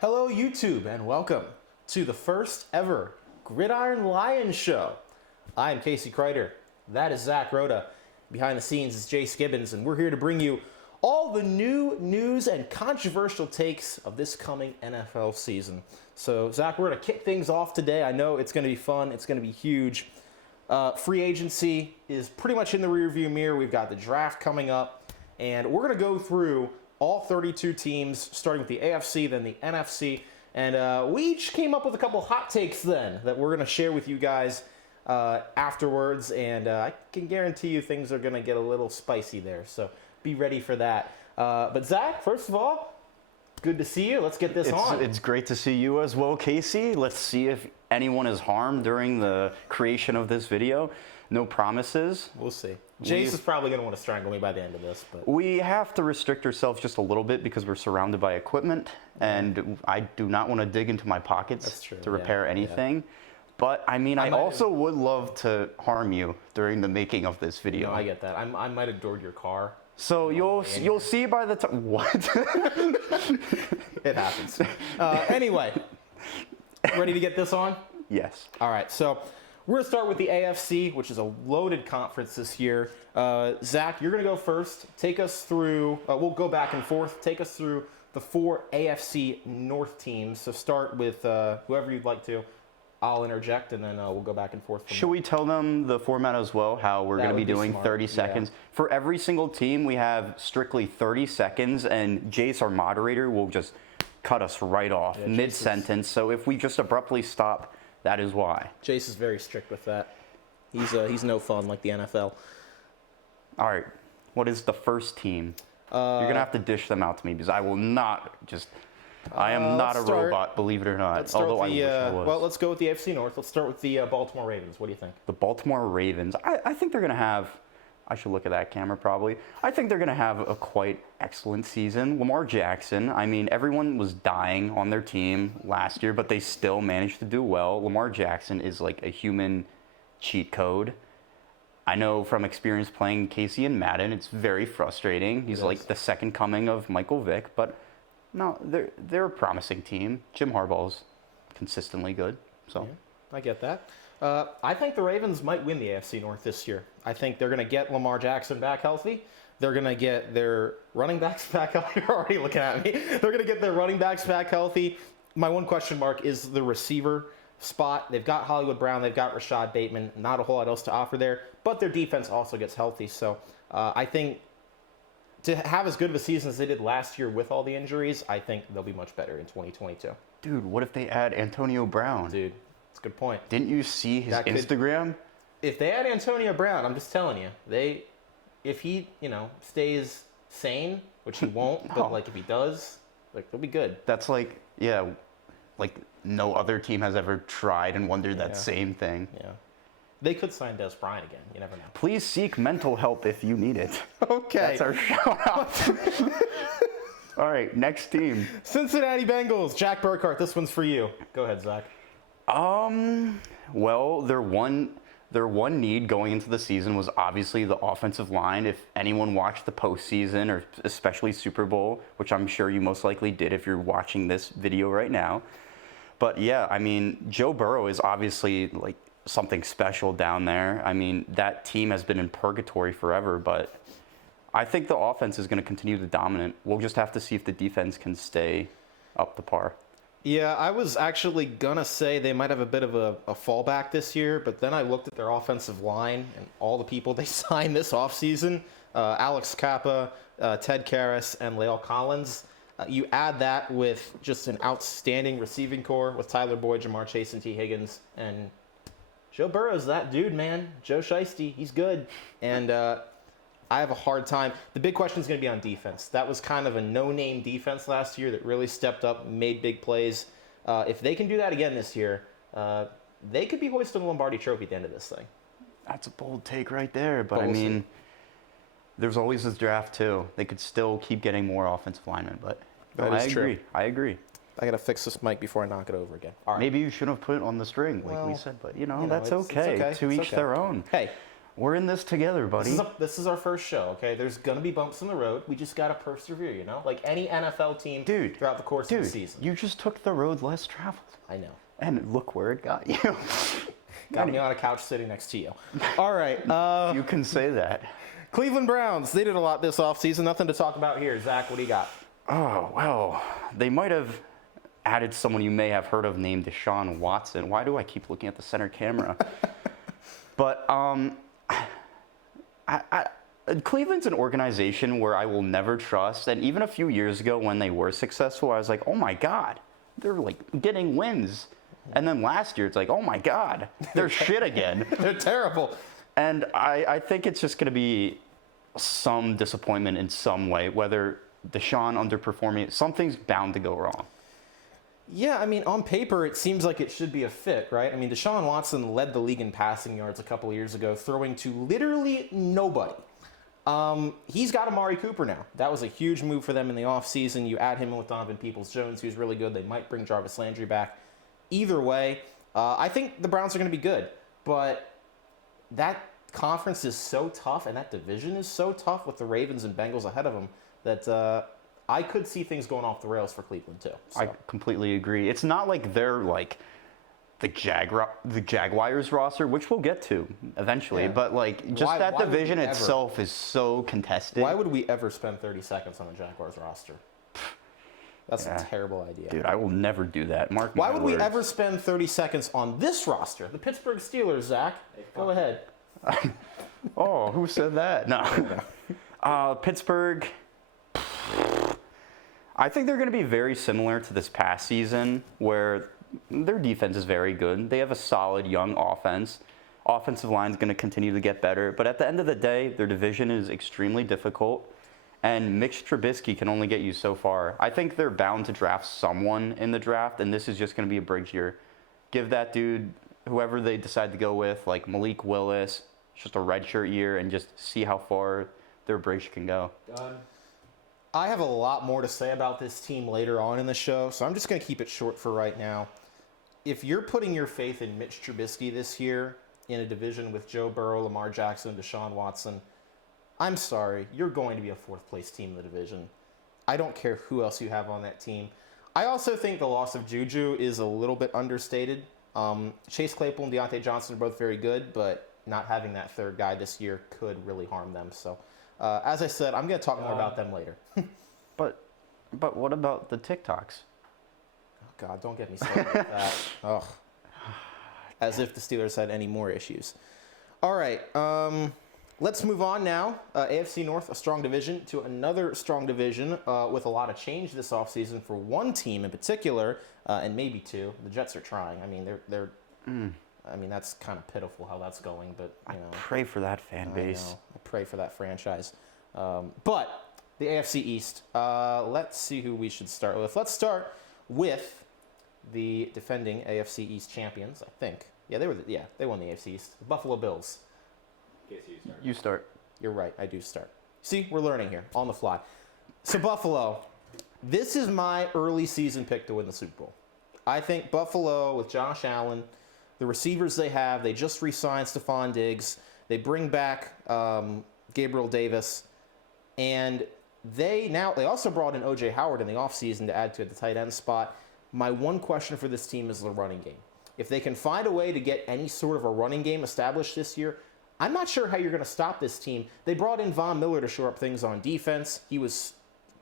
Hello YouTube and welcome to the first ever Gridiron Lions show. I am Casey Kreider. That is Zach Rhoda. Behind the scenes is Jace Gibbons, and we're here to bring you all the new news and controversial takes of this coming NFL season. So Zach, we're going to kick things off today. I know it's going to be fun. It's going to be huge. Free agency is pretty much in the rearview mirror. We've got the draft coming up, and we're going to go through all 32 teams, starting with the AFC, then the NFC. And we each came up with a couple hot takes then that we're going to share with you guys afterwards. And I can guarantee you things are going to get a little spicy there. So be ready for that. But Zach, first of all, good to see you. Let's get this on. It's great to see you as well, Casey. Let's see if anyone is harmed during the creation of this video. No promises. We'll see. Jace is probably going to want to strangle me by the end of this. But we have to restrict ourselves just a little bit because we're surrounded by equipment, and I do not want to dig into my pockets to repair anything. Yeah. But, I mean, I also would love to harm you during the making of this video. No, I get that. I might have doored your car. So you'll see by the time... What? It happens. Anyway, ready to get this on? Yes. All right, so we're going to start with the AFC, which is a loaded conference this year. Zach, you're going to go first. Take us through, we'll go back and forth. Take us through the 4 AFC North teams. So start with whoever you'd like to. I'll interject, and then we'll go back and forth. Should we tell them the format as well, how we're going to be doing smart. 30 seconds? Yeah. For every single team, we have strictly 30 seconds, and Jace, our moderator, will just cut us right off mid-sentence. So if we just abruptly stop, that is why. Jace is very strict with that. He's no fun like the NFL. All right. What is the first team? You're going to have to dish them out to me because I will not just... I am not a robot, believe it or not. Although I wish I was. Well, let's go with the AFC North. Let's start with the Baltimore Ravens. What do you think? The Baltimore Ravens. I think they're going to have... I should look at that camera probably. I think they're going to have a quite excellent season. Lamar Jackson, I mean, everyone was dying on their team last year, but they still managed to do well. Lamar Jackson is like a human cheat code. I know from experience playing Casey and Madden, it's very frustrating. He's like the second coming of Michael Vick, but no, they're a promising team. Jim Harbaugh's consistently good, so. Yeah, I get that. I think the Ravens might win the AFC North this year. I think they're going to get Lamar Jackson back healthy. They're going to get their running backs back healthy. You're already looking at me. They're going to get their running backs back healthy. My one question mark is the receiver spot. They've got Hollywood Brown. They've got Rashad Bateman. Not a whole lot else to offer there. But their defense also gets healthy. So I think to have as good of a season as they did last year with all the injuries, I think they'll be much better in 2022. Dude, what if they add Antonio Brown? Dude, that's a good point. Didn't you see his Instagram? If they add Antonio Brown, I'm just telling you, if he, stays sane, which he won't, but like if he does, like they'll be good. That's like, yeah, like no other team has ever tried and wondered that same thing. Yeah. They could sign Des Bryant again. You never know. Please seek mental help if you need it. Okay. That's our shout out. All right, next team. Cincinnati Bengals. Jack Burkhardt, this one's for you. Go ahead, Zach. Well, their one need going into the season was obviously the offensive line. If anyone watched the postseason or especially Super Bowl, which I'm sure you most likely did if you're watching this video right now. But yeah, I mean, Joe Burrow is obviously like something special down there. I mean, that team has been in purgatory forever, but I think the offense is going to continue to dominate. We'll just have to see if the defense can stay up to par. Yeah, I was actually going to say they might have a bit of a fallback this year, but then I looked at their offensive line and all the people they signed this offseason, Alex Kappa, Ted Karras, and Lael Collins. You add that with just an outstanding receiving core with Tyler Boyd, Jamar Chase, and T. Higgins, and Joe Burrow's that dude, man. Joe Shiesty, he's good. And I have a hard time. The big question is going to be on defense. That was kind of a no-name defense last year that really stepped up, made big plays. If they can do that again this year, they could be hoisting the Lombardi Trophy at the end of this thing. That's a bold take right there. But, I mean, there's always this draft, too. They could still keep getting more offensive linemen. But I agree. I agree. I got to fix this mic before I knock it over again. All right. Maybe you shouldn't have put it on the string like we said, but, that's okay. To each their own. Hey, We're in this together, buddy. This is our first show, okay? There's going to be bumps in the road. We just got to persevere, you know? Like any NFL team throughout the course of the season. You just took the road less traveled. I know. And look where it got you. Got me on a couch sitting next to you. All right. You can say that. Cleveland Browns, they did a lot this offseason. Nothing to talk about here. Zach, what do you got? Oh, well, they might have added someone you may have heard of named Deshaun Watson. Why do I keep looking at the center camera? But Cleveland's an organization where I will never trust. And even a few years ago when they were successful, I was like, oh my God, they're like getting wins. And then last year, it's like, oh my God, they're shit again. They're terrible. And I think it's just going to be some disappointment in some way, whether Deshaun underperforming, something's bound to go wrong. Yeah, I mean, on paper, it seems like it should be a fit, right? I mean, Deshaun Watson led the league in passing yards a couple of years ago, throwing to literally nobody. He's got Amari Cooper now. That was a huge move for them in the offseason. You add him in with Donovan Peoples-Jones, who's really good. They might bring Jarvis Landry back. Either way, I think the Browns are going to be good. But that conference is so tough, and that division is so tough with the Ravens and Bengals ahead of them, that I could see things going off the rails for Cleveland, too. So. I completely agree. It's not like they're like the Jaguars roster, which we'll get to eventually, but like just that division itself is so contested. Why would we ever spend 30 seconds on the Jaguars roster? That's a terrible idea. Dude, I will never do that. Mark my Why would words. we ever spend 30 seconds on this roster? The Pittsburgh Steelers, Zach. Go ahead. Oh, who said that? No. Pittsburgh, I think they're going to be very similar to this past season, where their defense is very good. They have a solid young offense. Offensive line is going to continue to get better. But at the end of the day, their division is extremely difficult. And Mitch Trubisky can only get you so far. I think they're bound to draft someone in the draft, and this is just going to be a bridge year. Give that dude, whoever they decide to go with, like Malik Willis, just a redshirt year, and just see how far their bridge can go. Done. I have a lot more to say about this team later on in the show, so I'm just going to keep it short for right now. If you're putting your faith in Mitch Trubisky this year in a division with Joe Burrow, Lamar Jackson, Deshaun Watson, I'm sorry, you're going to be a fourth-place team in the division. I don't care who else you have on that team. I also think the loss of Juju is a little bit understated. Chase Claypool and Deontay Johnson are both very good, but not having that third guy this year could really harm them. So, as I said, I'm going to talk more about them later. But what about the TikToks? Oh, God, don't get me started with that. Ugh. As if the Steelers had any more issues. All right. Let's move on now. AFC North, a strong division, to another strong division with a lot of change this offseason for one team in particular, and maybe two. The Jets are trying. I mean, I mean, that's kind of pitiful how that's going, but you know. I pray for that fan base. I pray for that franchise. But the AFC East. Let's see who we should start with. Let's start with the defending AFC East champions. I think. Yeah, they won the AFC East. The Buffalo Bills. You start. You're right, I do start. See, we're learning here, on the fly. So Buffalo, this is my early season pick to win the Super Bowl. I think Buffalo, with Josh Allen, the receivers they have, they just re-signed Stephon Diggs, they bring back Gabriel Davis, and they also brought in O.J. Howard in the offseason to add to the tight end spot. My one question for this team is the running game. If they can find a way to get any sort of a running game established this year, I'm not sure how you're going to stop this team. They brought in Von Miller to shore up things on defense. He was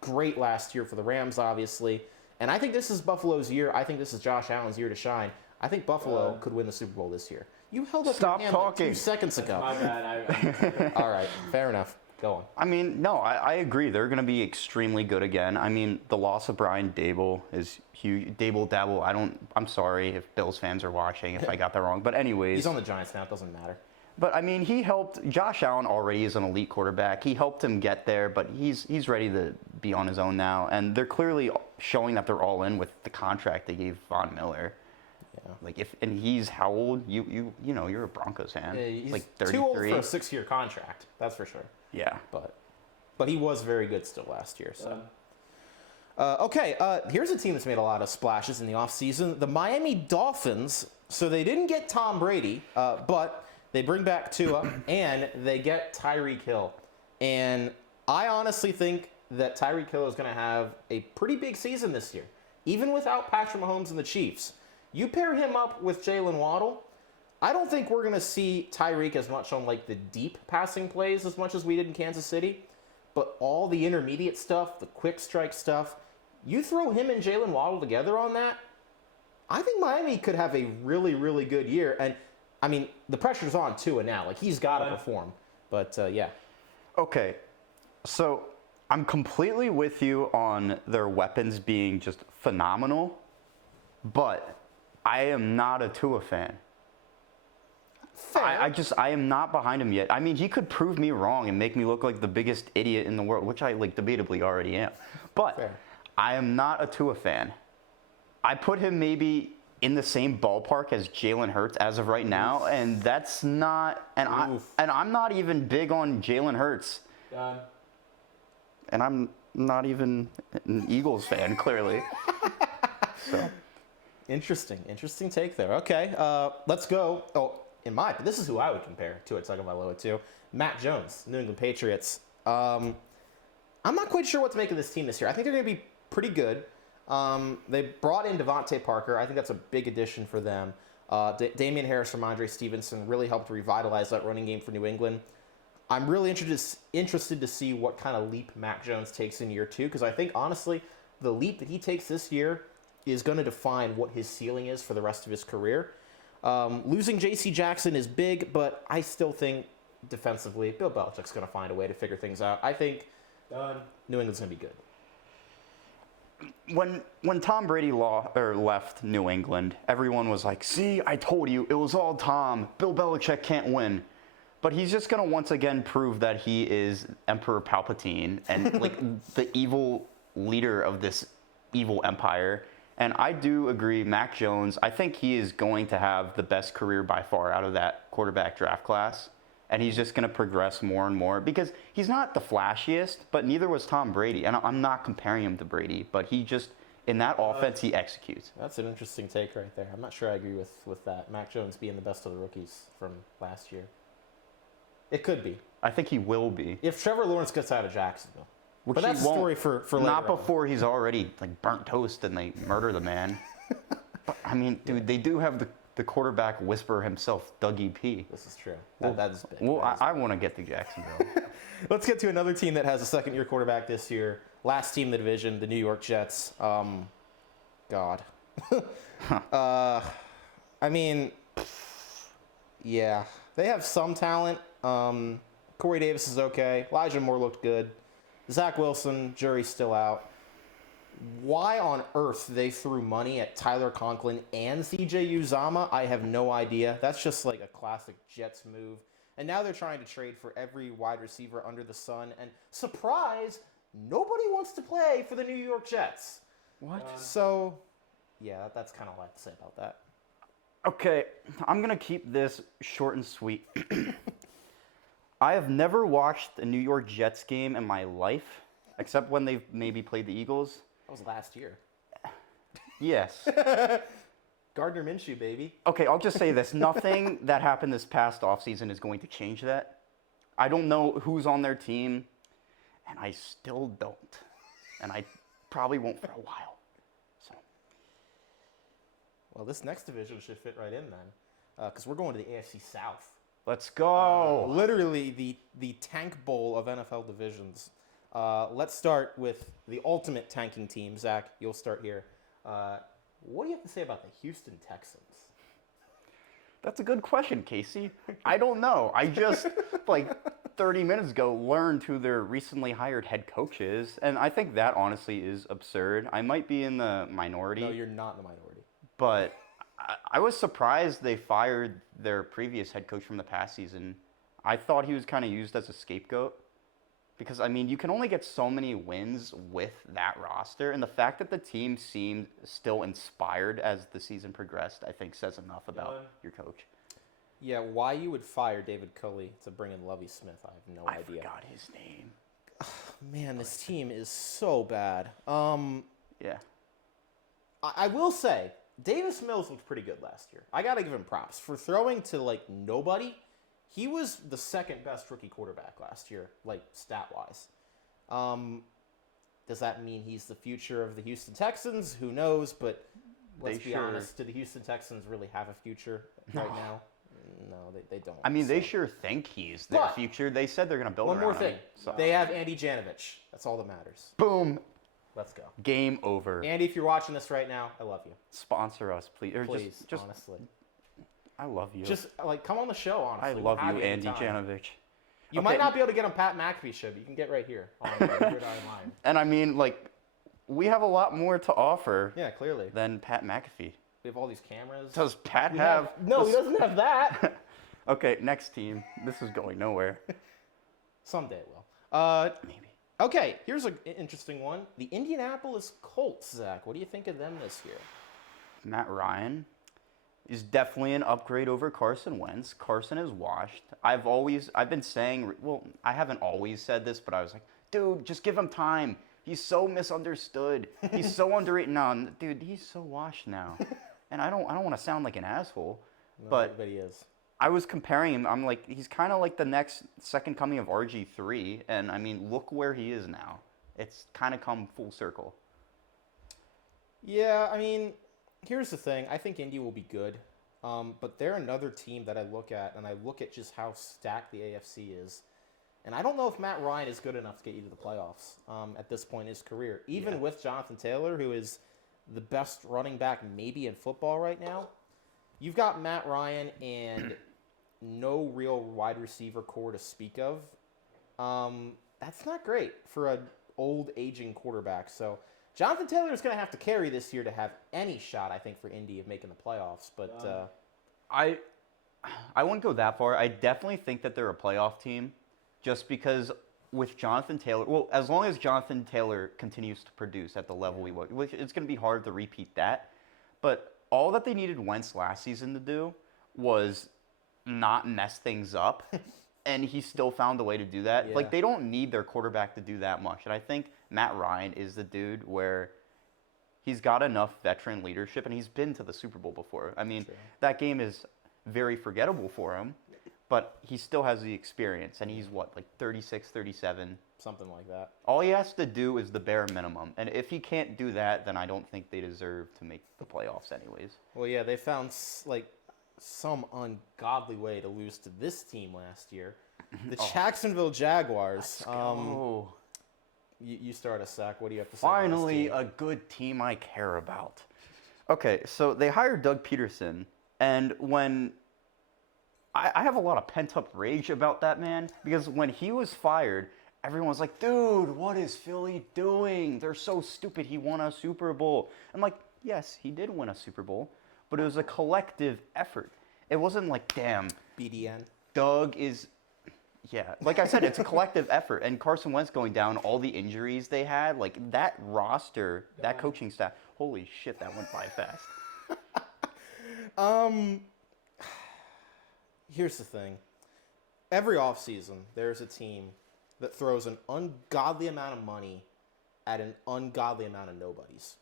great last year for the Rams, obviously. And I think this is Buffalo's year. I think this is Josh Allen's year to shine. I think Buffalo could win the Super Bowl this year. You held up your hand like 2 seconds ago. My bad. All right, fair enough. Go on. I mean, no, I agree. They're going to be extremely good again. I mean, the loss of Brian Dable is huge. Dabble. I'm sorry if Bills fans are watching if I got that wrong. But anyways. He's on the Giants now. It doesn't matter. But, I mean, he helped. Josh Allen already is an elite quarterback. He helped him get there, but he's ready to be on his own now. And they're clearly showing that they're all in with the contract they gave Von Miller. Yeah. Like, and he's how old? You know, you're a Broncos fan. Yeah, he's like 33. Too old for a 6-year contract, that's for sure. Yeah. But he was very good still last year, so. Okay, here's a team that's made a lot of splashes in the offseason. The Miami Dolphins. So they didn't get Tom Brady, but They bring back Tua, and they get Tyreek Hill. And I honestly think that Tyreek Hill is going to have a pretty big season this year, even without Patrick Mahomes and the Chiefs. You pair him up with Jalen Waddle, I don't think we're going to see Tyreek as much on like the deep passing plays as much as we did in Kansas City, but all the intermediate stuff, the quick strike stuff, you throw him and Jalen Waddle together on that, I think Miami could have a really, really good year. And, I mean, the pressure's on Tua now. Like, he's got to perform. But, yeah. Okay, so I'm completely with you on their weapons being just phenomenal, but I am not a Tua fan. Fair. I am not behind him yet. I mean, he could prove me wrong and make me look like the biggest idiot in the world, which I like debatably already am. But Fair. I am not a Tua fan. I put him maybe in the same ballpark as Jalen Hurts as of right now, and that's not. And I'm not even big on Jalen Hurts. Done. And I'm not even an Eagles fan, clearly. So. Interesting take there. Okay, let's go. Oh, this is who I would compare to Tagovailoa to. Matt Jones, New England Patriots. I'm not quite sure what to make of this team this year. I think they're going to be pretty good. They brought in Devontae Parker. I think that's a big addition for them. Damian Harris from Andre Stevenson really helped revitalize that running game for New England. I'm really interested to see what kind of leap Mac Jones takes in year two, because I think, honestly, the leap that he takes this year is going to define what his ceiling is for the rest of his career. Losing J.C. Jackson is big, but I still think defensively, Bill Belichick's going to find a way to figure things out. I think New England's going to be good. When Tom Brady left New England, everyone was like, see, I told you, it was all Tom. Bill Belichick can't win. But he's just going to once again prove that he is Emperor Palpatine and like the evil leader of this evil empire. And I do agree, Mac Jones, I think he is going to have the best career by far out of that quarterback draft class. And he's just going to progress more and more because he's not the flashiest, but neither was Tom Brady. And I'm not comparing him to Brady, but he just, in that offense, he executes. That's an interesting take right there. I'm not sure I agree with that. Mac Jones being the best of the rookies from last year. It could be. I think he will be. If Trevor Lawrence gets out of Jacksonville. Which but that's a story for later not on. Before he's already like burnt toast and they murder the man. But, I mean, dude, they do have the quarterback whisperer himself, Dougie P. This is true. That is big. Well, I want to get to Jacksonville. Let's get to another team that has a second-year quarterback this year. Last team in the division, the New York Jets. God. I mean, yeah. They have some talent. Corey Davis is okay. Elijah Moore looked good. Zach Wilson, jury's still out. Why on earth they threw money at Tyler Conklin and CJ Uzama, I have no idea. That's just like a classic Jets move. And now they're trying to trade for every wide receiver under the sun. And surprise, nobody wants to play for the New York Jets. What? So, yeah, that's kind of all I have to say about that. Okay, I'm going to keep this short and sweet. I have never watched a New York Jets game in my life, except when they've maybe played the Eagles. That was last year. Yes. Gardner Minshew, baby. Okay, I'll just say this. Nothing that happened this past offseason is going to change that. I don't know who's on their team, and I still don't. And I probably won't for a while. So. Well, this next division should fit right in then, because we're going to the AFC South. Let's go. Literally the tank bowl of NFL divisions. Let's start with the ultimate tanking team. Zach, you'll start here. What do you have to say about the Houston Texans? That's a good question, Casey. I don't know. I just, 30 minutes ago, learned who their recently hired head coach is. And I think that, honestly, is absurd. I might be in the minority. No, you're not in the minority. But I was surprised they fired their previous head coach from the past season. I thought he was kind of used as a scapegoat. Because, I mean, you can only get so many wins with that roster. And the fact that the team seemed still inspired as the season progressed, I think says enough about your coach. Yeah, why you would fire David Culley to bring in Lovie Smith, I have no idea. I forgot his name. Man, this team is so bad. Yeah. I will say, Davis Mills looked pretty good last year. I got to give him props. For throwing to, nobody, He was the second best rookie quarterback last year, like stat-wise. Does that mean he's the future of the Houston Texans? Who knows? But let's be honest, do the Houston Texans really have a future right now? No, they don't. I mean, they sure think he's their future. They said they're going to build one around more thing. him, so. They have Andy Janovich. That's all that matters. Boom. Let's go. Game over. Andy, if you're watching this right now, I love you. Sponsor us, please. Or Please, just honestly. I love you. Just, like, come on the show, honestly. I love you, Andy Janovich. You might not be able to get on Pat McAfee's show, but you can get right here on Gridiron Line. And I mean, like, we have a lot more to offer. Yeah, clearly. Than Pat McAfee. We have all these cameras. Does Pat have? No, he doesn't have that. Okay, next team. This is going nowhere. Someday it will. Maybe. Okay, here's an interesting one. The Indianapolis Colts, Zach. What do you think of them this year? Matt Ryan is definitely an upgrade over Carson Wentz. Carson is washed. I've been saying, well, I haven't always said this, but I was like, dude, just give him time. He's so misunderstood. He's so underrated. No, dude, he's so washed now. And I don't want to sound like an asshole, No, but he is. I was comparing him. I'm like, he's kind of like the next second coming of RG3, and I mean, look where he is now. It's kind of come full circle. Yeah, I mean, here's the thing. I think Indy will be good, but they're another team that I look at, and I look at just how stacked the AFC is. And I don't know if Matt Ryan is good enough to get you to the playoffs at this point in his career. Even with Jonathan Taylor, who is the best running back maybe in football right now, you've got Matt Ryan and no real wide receiver core to speak of. That's not great for an old, aging quarterback. So Jonathan Taylor is going to have to carry this year to have any shot, I think, for Indy of making the playoffs. But I wouldn't go that far. I definitely think that they're a playoff team just because with Jonathan Taylor, well, as long as Jonathan Taylor continues to produce at the level we want, which it's going to be hard to repeat that. But all that they needed Wentz last season to do was not mess things up, and he still found a way to do that. Yeah. Like, they don't need their quarterback to do that much. And I think Matt Ryan is the dude where he's got enough veteran leadership, and he's been to the Super Bowl before. I mean, that game is very forgettable for him, but he still has the experience, and he's, what, like 36, 37? Something like that. All he has to do is the bare minimum. And if he can't do that, then I don't think they deserve to make the playoffs anyways. Well, yeah, they found, like, some ungodly way to lose to this team last year. The Jacksonville Jaguars. Let's go. You start us, Zach. What do you have to say? Finally, a good team I care about. Okay, so they hired Doug Peterson, and when I have a lot of pent-up rage about that man, because when he was fired, everyone was like, dude, what is Philly doing? They're so stupid. He won a Super Bowl. I'm like, yes, he did win a Super Bowl, but it was a collective effort. It wasn't like, damn, BDN. Doug is... Yeah, like I said, it's a collective effort. And Carson Wentz going down, all the injuries they had, like that roster, that coaching staff, holy shit, that went by fast. Here's the thing. Every offseason, there's a team that throws an ungodly amount of money at an ungodly amount of nobodies.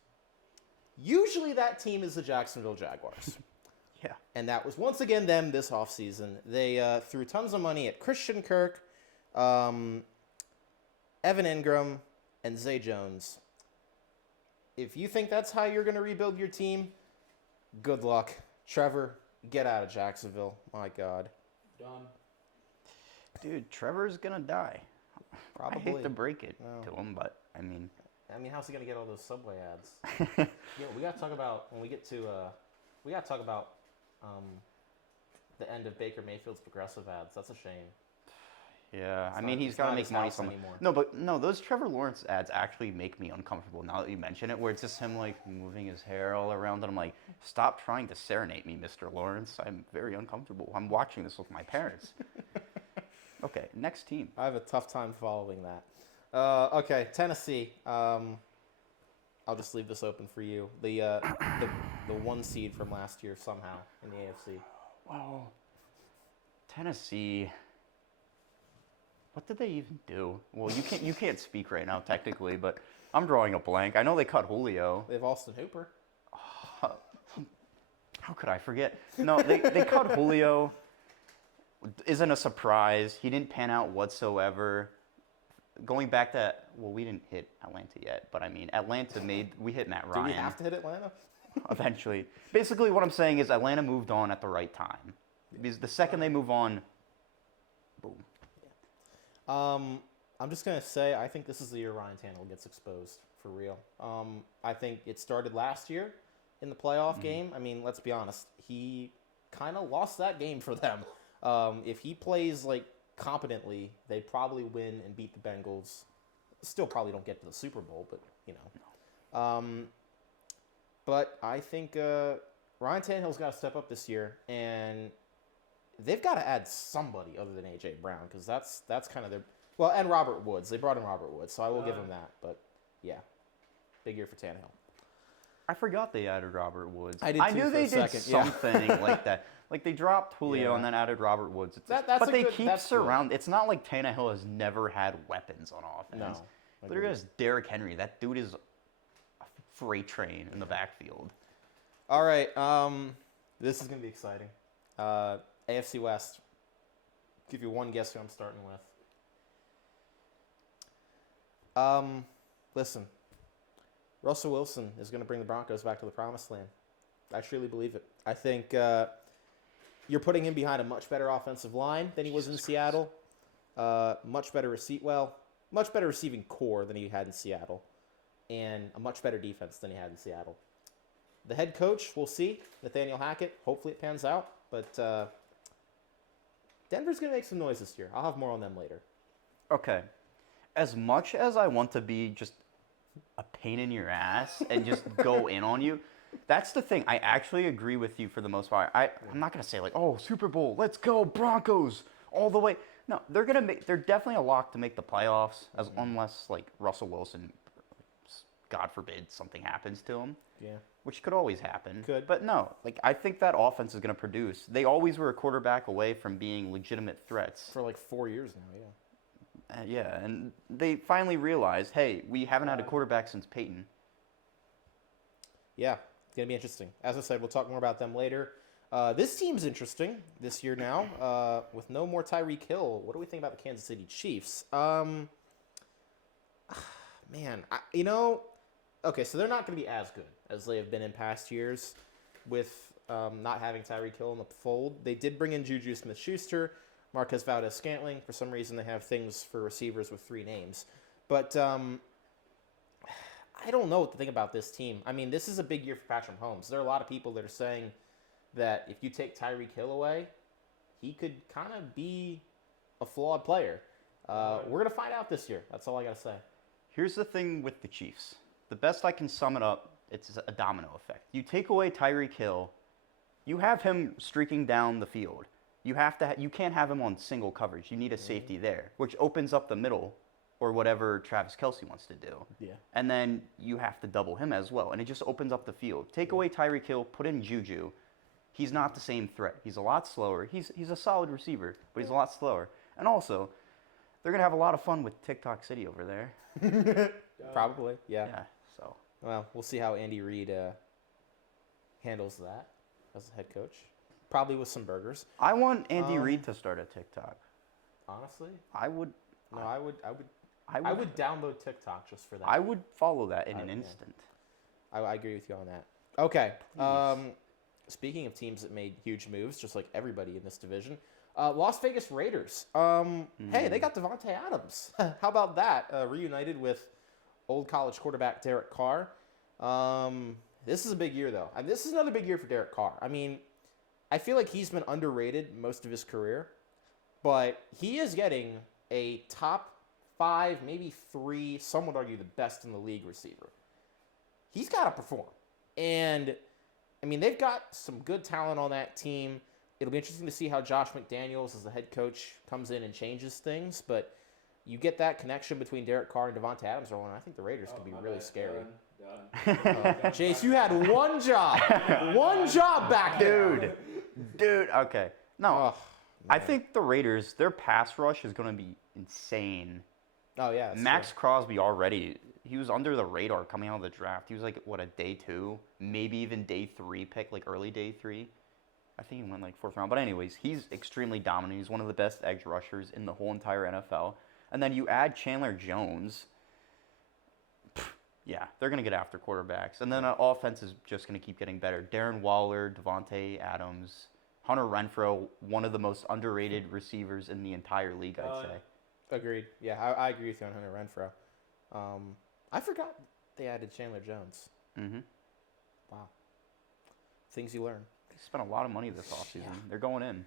Usually that team is the Jacksonville Jaguars. Yeah. And that was once again them this offseason. They threw tons of money at Christian Kirk, Evan Ingram, and Zay Jones. If you think that's how you're going to rebuild your team, good luck. Trevor, get out of Jacksonville. My God. Done. Dude, Trevor's going to die. Probably. I hate to break it to him, but I mean, how's he going to get all those Subway ads? Yeah, we got to talk about, when we get to, we got to talk about the end of Baker Mayfield's progressive ads. That's a shame. yeah, It's I mean, not- he's it's got to not make his money house somewhere. anymore. No, those Trevor Lawrence ads actually make me uncomfortable now that you mention it, where it's just him like moving his hair all around, and I'm like, stop trying to serenade me, Mr. Lawrence. I'm very uncomfortable. I'm watching this with my parents. Okay, next team. I have a tough time following that. Okay, Tennessee. I'll just leave this open for you. The one seed from last year somehow in the AFC. Wow. Tennessee. What did they even do? Well, you can't speak right now technically, but I'm drawing a blank. I know they cut Julio. They have Austin Hooper. How could I forget? No, they cut Julio. isn't a surprise. He didn't pan out whatsoever. Going back to, well, we didn't hit Atlanta yet, but I mean, we hit Matt Ryan. Do we have to hit Atlanta? Eventually. Basically, what I'm saying is Atlanta moved on at the right time. Because the second they move on, boom. I'm just going to say, I think this is the year Ryan Tannehill gets exposed, for real. I think it started last year in the playoff game. I mean, let's be honest. He kind of lost that game for them. If he plays, like, competently, they probably win and beat the Bengals. Still probably don't get to the Super Bowl, but, you know. But I think Ryan Tannehill's got to step up this year, and they've got to add somebody other than A.J. Brown, because that's kind of their... Well, and Robert Woods. They brought in Robert Woods, so I will give him that. But, yeah, big year for Tannehill. I forgot they added Robert Woods. I knew they did second, something like that. Like, they dropped Julio and then added Robert Woods. But they keep surrounding... It's not like Tannehill has never had weapons on offense. No. There is Derrick Henry. That dude is a freight train in the backfield. All right. This is going to be exciting. AFC West. Give you one guess who I'm starting with. Listen. Russell Wilson is going to bring the Broncos back to the promised land. I truly believe it. I think you're putting him behind a much better offensive line than he was in Seattle. Much better receiving core than he had in Seattle. And a much better defense than he had in Seattle. The head coach, we'll see. Nathaniel Hackett. Hopefully it pans out. But Denver's going to make some noise this year. I'll have more on them later. Okay. As much as I want to be just a pain in your ass and just go in on you, that's the thing. I actually agree with you for the most part. I'm not going to say like, oh, Super Bowl, let's go, Broncos, all the way. No, they're definitely a lock to make the playoffs, unless like Russell Wilson, God forbid, something happens to him. Yeah. Which could always happen. Could. But no, like I think that offense is going to produce. They always were a quarterback away from being legitimate threats. For like 4 years now, yeah. Yeah, and they finally realized, hey, we haven't had a quarterback since Peyton. Yeah, it's going to be interesting. As I said, we'll talk more about them later. This team's interesting this year now, with no more Tyreek Hill. What do we think about the Kansas City Chiefs? Man, okay, so they're not going to be as good as they have been in past years with not having Tyreek Hill in the fold. They did bring in Juju Smith-Schuster, Marquez Valdez-Scantling. For some reason, they have things for receivers with 3 names. But I don't know what to think about this team. I mean, this is a big year for Patrick Mahomes. There are a lot of people that are saying that if you take Tyreek Hill away, he could kind of be a flawed player. We're going to find out this year. That's all I got to say. Here's the thing with the Chiefs. The best I can sum it up, it's a domino effect. You take away Tyreek Hill, you have him streaking down the field. You can't have him on single coverage. You need a safety there, which opens up the middle or whatever Travis Kelce wants to do. Yeah. And then you have to double him as well, and it just opens up the field. Take away Tyreek Hill, put in Juju. He's not the same threat. He's a lot slower. He's a solid receiver, but he's a lot slower. And also, they're going to have a lot of fun with TikTok City over there. Probably, yeah. Yeah, so. Well, we'll see how Andy Reid handles that as the head coach. Probably with some burgers. I want Andy Reid to start a TikTok. Honestly? I would. No, I would download TikTok just for that. I would follow that in an instant. I agree with you on that. Okay. Speaking of teams that made huge moves, just like everybody in this division, Las Vegas Raiders. Hey, they got Devontae Adams. How about that? Reunited with old college quarterback Derek Carr. This is a big year, though. And this is another big year for Derek Carr. I mean, I feel like he's been underrated most of his career, but he is getting a top 5, maybe 3, some would argue the best in the league receiver. He's got to perform. And, I mean, they've got some good talent on that team. It'll be interesting to see how Josh McDaniels, as the head coach, comes in and changes things, but you get that connection between Derek Carr and Devontae Adams rolling, I think the Raiders could be really scary. Done. Chase, you had one job. One job back there. Dude, okay. No, Oh, I think the Raiders, their pass rush is going to be insane. Oh, yeah. that's Max true. Crosby already, he was under the radar coming out of the draft. He was like, what, a day 2, maybe even day 3 pick, like early day 3. I think he went like 4th round. But anyways, he's extremely dominant. He's one of the best edge rushers in the whole entire NFL. And then you add Chandler Jones. Yeah, they're going to get after quarterbacks. And then offense is just going to keep getting better. Darren Waller, Devontae Adams, Hunter Renfrow, one of the most underrated receivers in the entire league, I'd say. Agreed. Yeah, I agree with you on Hunter Renfrow. I forgot they added Chandler Jones. Mm-hmm. Wow. Things you learn. They spent a lot of money this offseason. Yeah. They're going in.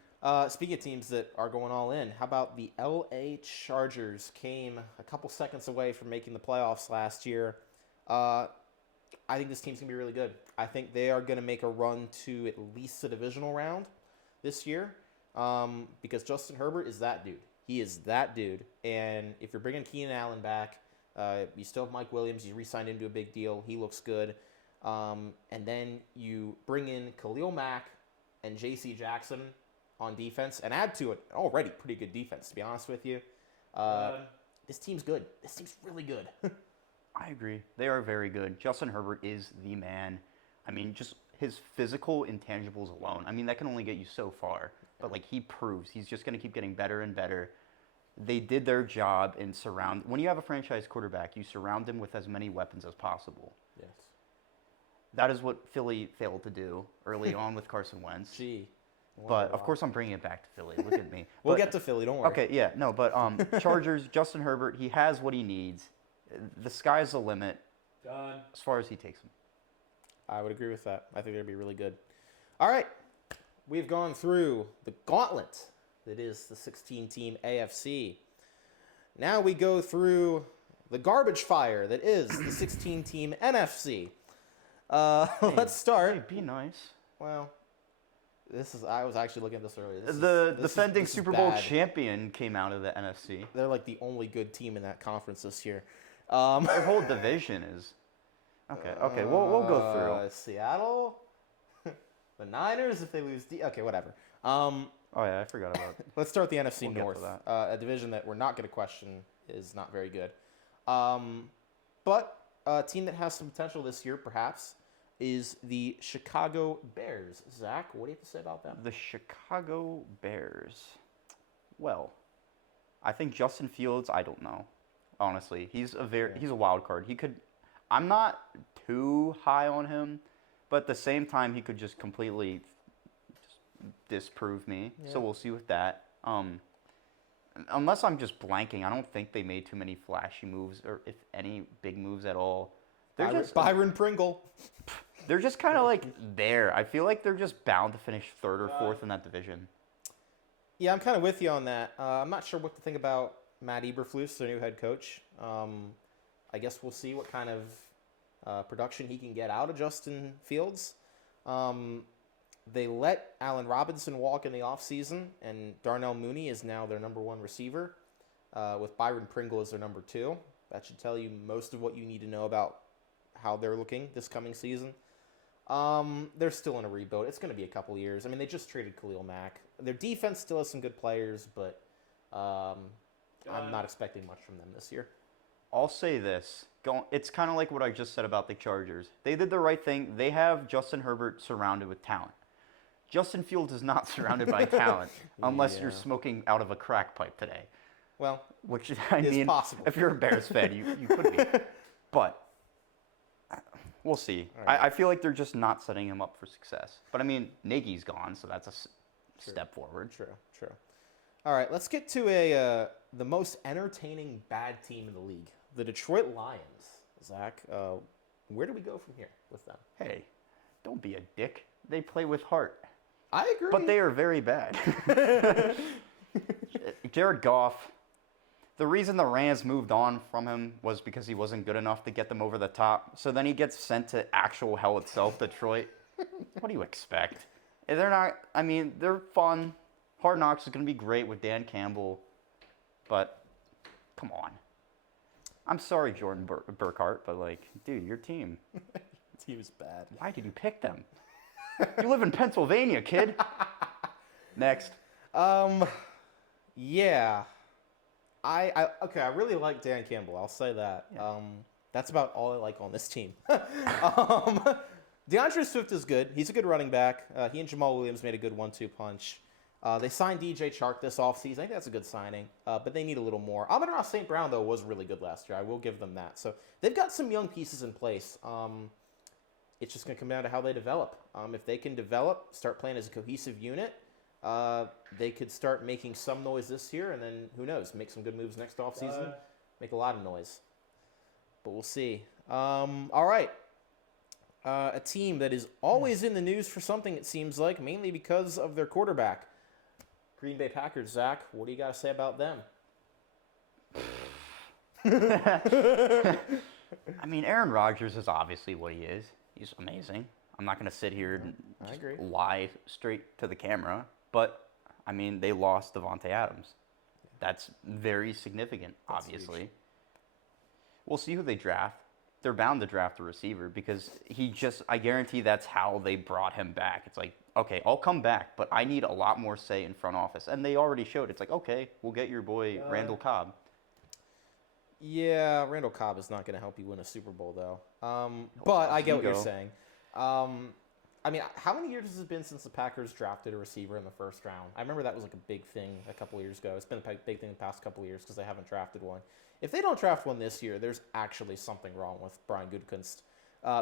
Speaking of teams that are going all in, how about the LA Chargers came a couple seconds away from making the playoffs last year. I think this team's going to be really good. I think they are going to make a run to at least the divisional round this year because Justin Herbert is that dude. He is that dude. And if you're bringing Keenan Allen back, you still have Mike Williams. You re-signed him to a big deal. He looks good. And then you bring in Khalil Mack and J.C. Jackson on defense and add to it already pretty good defense, to be honest with you. This team's good. This team's really good. I agree. They are very good. Justin Herbert is the man. I mean, just his physical intangibles alone. I mean, that can only get you so far. But, like, he proves he's just going to keep getting better and better. They did their job in when you have a franchise quarterback, you surround him with as many weapons as possible. Yes. That is what Philly failed to do early on with Carson Wentz. Gee. But, of course, I'm bringing it back to Philly. Look at me. We'll get to Philly, don't worry. Okay, yeah, no, but Chargers, Justin Herbert, he has what he needs. The sky's the limit. Done. As far as he takes him. I would agree with that. I think they're going to be really good. All right. We've gone through the gauntlet that is the 16-team AFC. Now we go through the garbage fire that is the 16-team NFC. Let's start. Hey, be nice. Well, I was actually looking at this earlier. The defending this is Super Bowl bad. champion came out of the NFC. They're like the only good team in that conference this year. Their whole division is... Okay, we'll go through. Seattle, the Niners, if they lose... Okay, whatever. Oh, yeah, I forgot about it. Let's start with the NFC We'll get North. to that. A division that we're not going to question is not very good. But a team that has some potential this year, perhaps, is the Chicago Bears. Zach, what do you have to say about them? The Chicago Bears. Well, I think Justin Fields, I don't know. Honestly, he's a wild card. I'm not too high on him, but at the same time, he could just completely disprove me. Yeah. So we'll see with that. Unless I'm just blanking, I don't think they made too many flashy moves, or if any big moves at all. Byron Pringle. They're just kind of like there. I feel like they're just bound to finish 3rd or 4th in that division. Yeah, I'm kind of with you on that. I'm not sure what to think about Matt Eberflus, their new head coach. I guess we'll see what kind of production he can get out of Justin Fields. They let Allen Robinson walk in the offseason, and Darnell Mooney is now their number 1 receiver, with Byron Pringle as their number 2. That should tell you most of what you need to know about how they're looking this coming season. They're still in a rebuild. It's going to be a couple years. I mean, they just traded Khalil Mack. Their defense still has some good players, but I'm not expecting much from them this year. I'll say this. It's kind of like what I just said about the Chargers. They did the right thing. They have Justin Herbert surrounded with talent. Justin Fields is not surrounded by talent unless you're smoking out of a crack pipe today. Well, which I mean, possible. If you're a Bears fan, you could be. But we'll see. Right. I feel like they're just not setting him up for success. But I mean, Nagy's gone, so that's a step forward. True. All right, let's get to the most entertaining bad team in the league, the Detroit Lions. Zach, where do we go from here with them? Hey, don't be a dick. They play with heart. I agree. But they are very bad. Jared Goff, the reason the Rams moved on from him was because he wasn't good enough to get them over the top. So then he gets sent to actual hell itself, Detroit. What do you expect? They're not, I mean, they're fun. Hard Knocks is going to be great with Dan Campbell. But, come on. I'm sorry, Jordan Burkhart, but, like, dude, your team. Team is bad. Why did you pick them? You live in Pennsylvania, kid. Next. Yeah. I really like Dan Campbell. I'll say that. Yeah. That's about all I like on this team. DeAndre Swift is good. He's a good running back. He and Jamal Williams made a good 1-2 punch. They signed DJ Chark this offseason. I think that's a good signing, but they need a little more. Amon-Ra St. Brown, though, was really good last year. I will give them that. So they've got some young pieces in place. It's just going to come down to how they develop. If they can develop, start playing as a cohesive unit, they could start making some noise this year, and then, who knows, make some good moves next offseason, make a lot of noise. But we'll see. All right. A team that is always in the news for something, it seems like, mainly because of their quarterback. Green Bay Packers, Zach, what do you got to say about them? I mean, Aaron Rodgers is obviously what he is. He's amazing. I'm not going to sit here and I agree. lie straight to the camera. But, I mean, they lost Devontae Adams. That's very significant, That's obviously. huge. We'll see who they draft. They're bound to draft a receiver because I guarantee that's how they brought him back. It's like, okay, I'll come back, but I need a lot more say in front office. And they already showed. It's like, okay, we'll get your boy Randall Cobb. Yeah, Randall Cobb is not going to help you win a Super Bowl, though. But I get what you're saying. I mean, how many years has it been since the Packers drafted a receiver in the first round? I remember that was like a big thing a couple years ago. It's been a big thing the past couple years because they haven't drafted one. If they don't draft one this year, there's actually something wrong with Brian Gutekunst.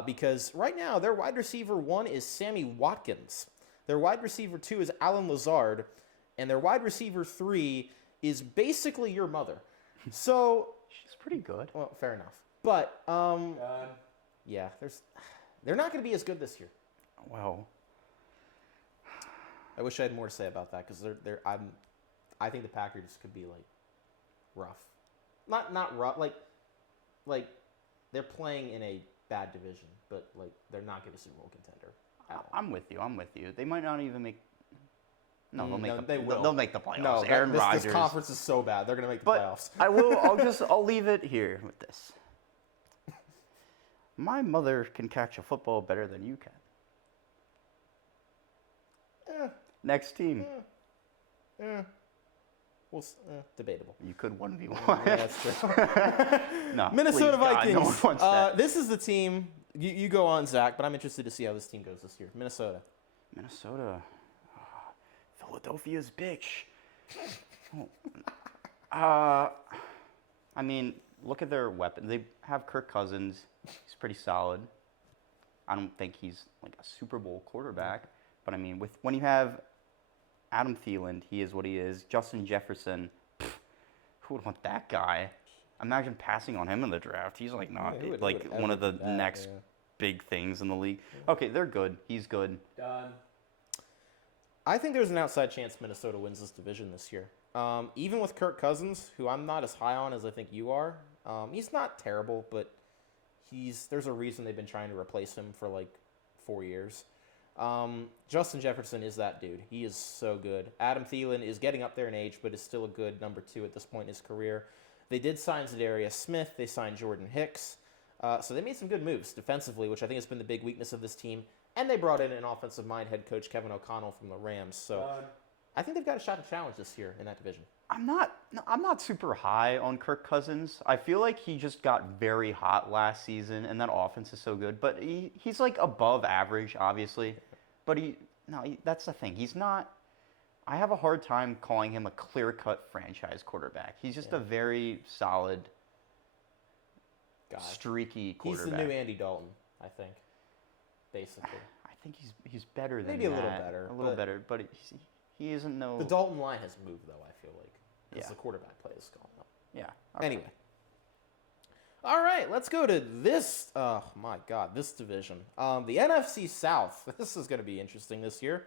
Because right now, their wide receiver 1 is Sammy Watkins. Their wide receiver 2 is Alan Lazard. And their wide receiver 3 is basically your mother. So... She's pretty good. Well, fair enough. But, yeah, they're not going to be as good this year. Well, I wish I had more to say about that because I think the Packers could be like rough, not rough, like they're playing in a bad division, but like they're not going to be a Super Bowl contender. I'm with you. They might not even make. No, they'll make no, the. they will. They'll make the playoffs. No, Aaron Rodgers. This conference is so bad they're going to make the But playoffs. I'll leave it here with this. My mother can catch a football better than you can. Next team. Well, debatable. You could 1v1. Yeah, that's true. No, Minnesota please, God, Vikings. no one wants that. This is the team. You go on, Zach, but I'm interested to see how this team goes this year. Minnesota. Philadelphia's bitch. I mean, look at their weapons. They have Kirk Cousins. He's pretty solid. I don't think he's like a Super Bowl quarterback, but I mean, when you have Adam Thielen, he is what he is. Justin Jefferson, who would want that guy? Imagine passing on him in the draft. He's like not who would one of the ever do that, next big things in the league. Okay, they're good. He's good. Done. I think there's an outside chance Minnesota wins this division this year. Even with Kirk Cousins, who I'm not as high on as I think you are. He's not terrible, but there's a reason they've been trying to replace him for like 4 years. Justin Jefferson is that dude. He is so good. Adam Thielen is getting up there in age, but is still a good number 2 at this point in his career. They did sign Zadarius Smith. They signed Jordan Hicks. So they made some good moves defensively, which I think has been the big weakness of this team. And they brought in an offensive mind head coach, Kevin O'Connell, from the Rams. So I think they've got a shot to challenge this year in that division. I'm not super high on Kirk Cousins. I feel like he just got very hot last season, and that offense is so good. But he's like above average, obviously. But that's the thing. He's not. I have a hard time calling him a clear-cut franchise quarterback. He's just a very solid, streaky quarterback. He's the new Andy Dalton, I think. Basically, I think he's better than maybe that. a little better. A little better, but he isn't no. The Dalton line has moved, though, I feel like. Because the quarterback play is gone up. Yeah. Okay. Anyway. All right, let's go to this. Oh, my God, this division. The NFC South. This is going to be interesting this year.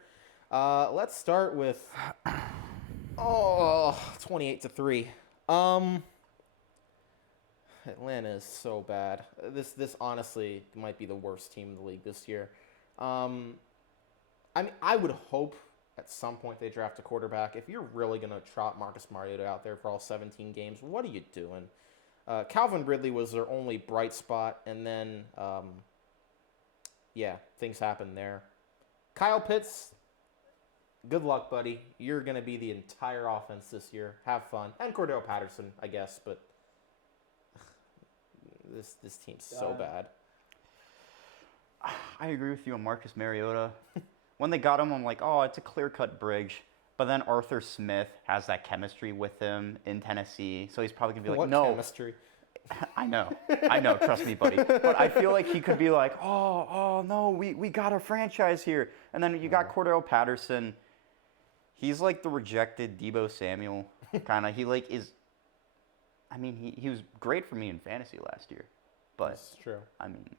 Let's start with 28-3. Atlanta is so bad. This honestly might be the worst team in the league this year. I mean, I would hope at some point they draft a quarterback. If you're really going to trot Marcus Mariota out there for all 17 games, what are you doing? Calvin Ridley was their only bright spot, and then, things happened there. Kyle Pitts, good luck, buddy. You're going to be the entire offense this year. Have fun. And Cordell Patterson, I guess, but this team's so bad. I agree with you on Marcus Mariota. When they got him, I'm like, oh, it's a clear-cut bridge. But then Arthur Smith has that chemistry with him in Tennessee, so he's probably going to be like, What no. chemistry? I know, trust me, buddy. But I feel like he could be like, oh no, we got a franchise here. And then you got Cordell Patterson. He's like the rejected Deebo Samuel, kind of. He like is, I mean, he was great for me in fantasy last year. But, That's true. I mean,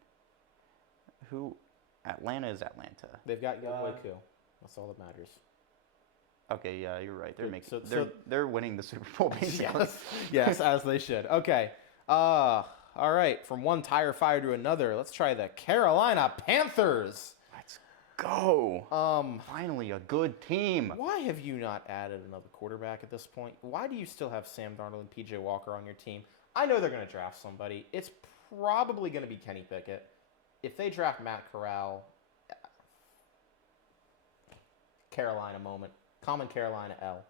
Atlanta is Atlanta. They've got Younghoe. That's all that matters. Okay, yeah, you're right. Good. They're winning the Super Bowl, basically. Yes, as they should. Okay. All right. From one tire fire to another, let's try the Carolina Panthers. Let's go. Finally, a good team. Why have you not added another quarterback at this point? Why do you still have Sam Darnold and PJ Walker on your team? I know they're going to draft somebody. It's probably going to be Kenny Pickett. If they draft Matt Corral, Carolina moment. Common Carolina L.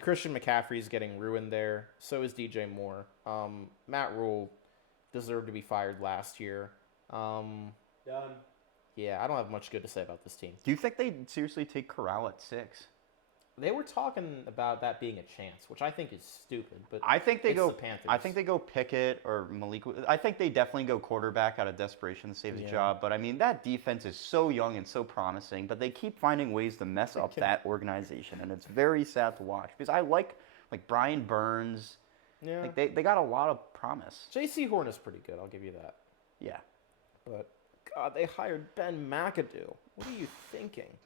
Christian McCaffrey's getting ruined there. So is DJ Moore. Matt Rule deserved to be fired last year. Done. Yeah, I don't have much good to say about this team. Do you think they'd seriously take Corral at 6? They were talking about that being a chance, which I think is stupid. But I think they it's go. the Panthers. I think they go Pickett or Malik. I think they definitely go quarterback out of desperation to save his job. But I mean, that defense is so young and so promising, but they keep finding ways to mess up that organization, and it's very sad to watch because I like Brian Burns. Yeah. Like they got a lot of promise. J.C. Horn is pretty good. I'll give you that. Yeah. But God, they hired Ben McAdoo. What are you thinking?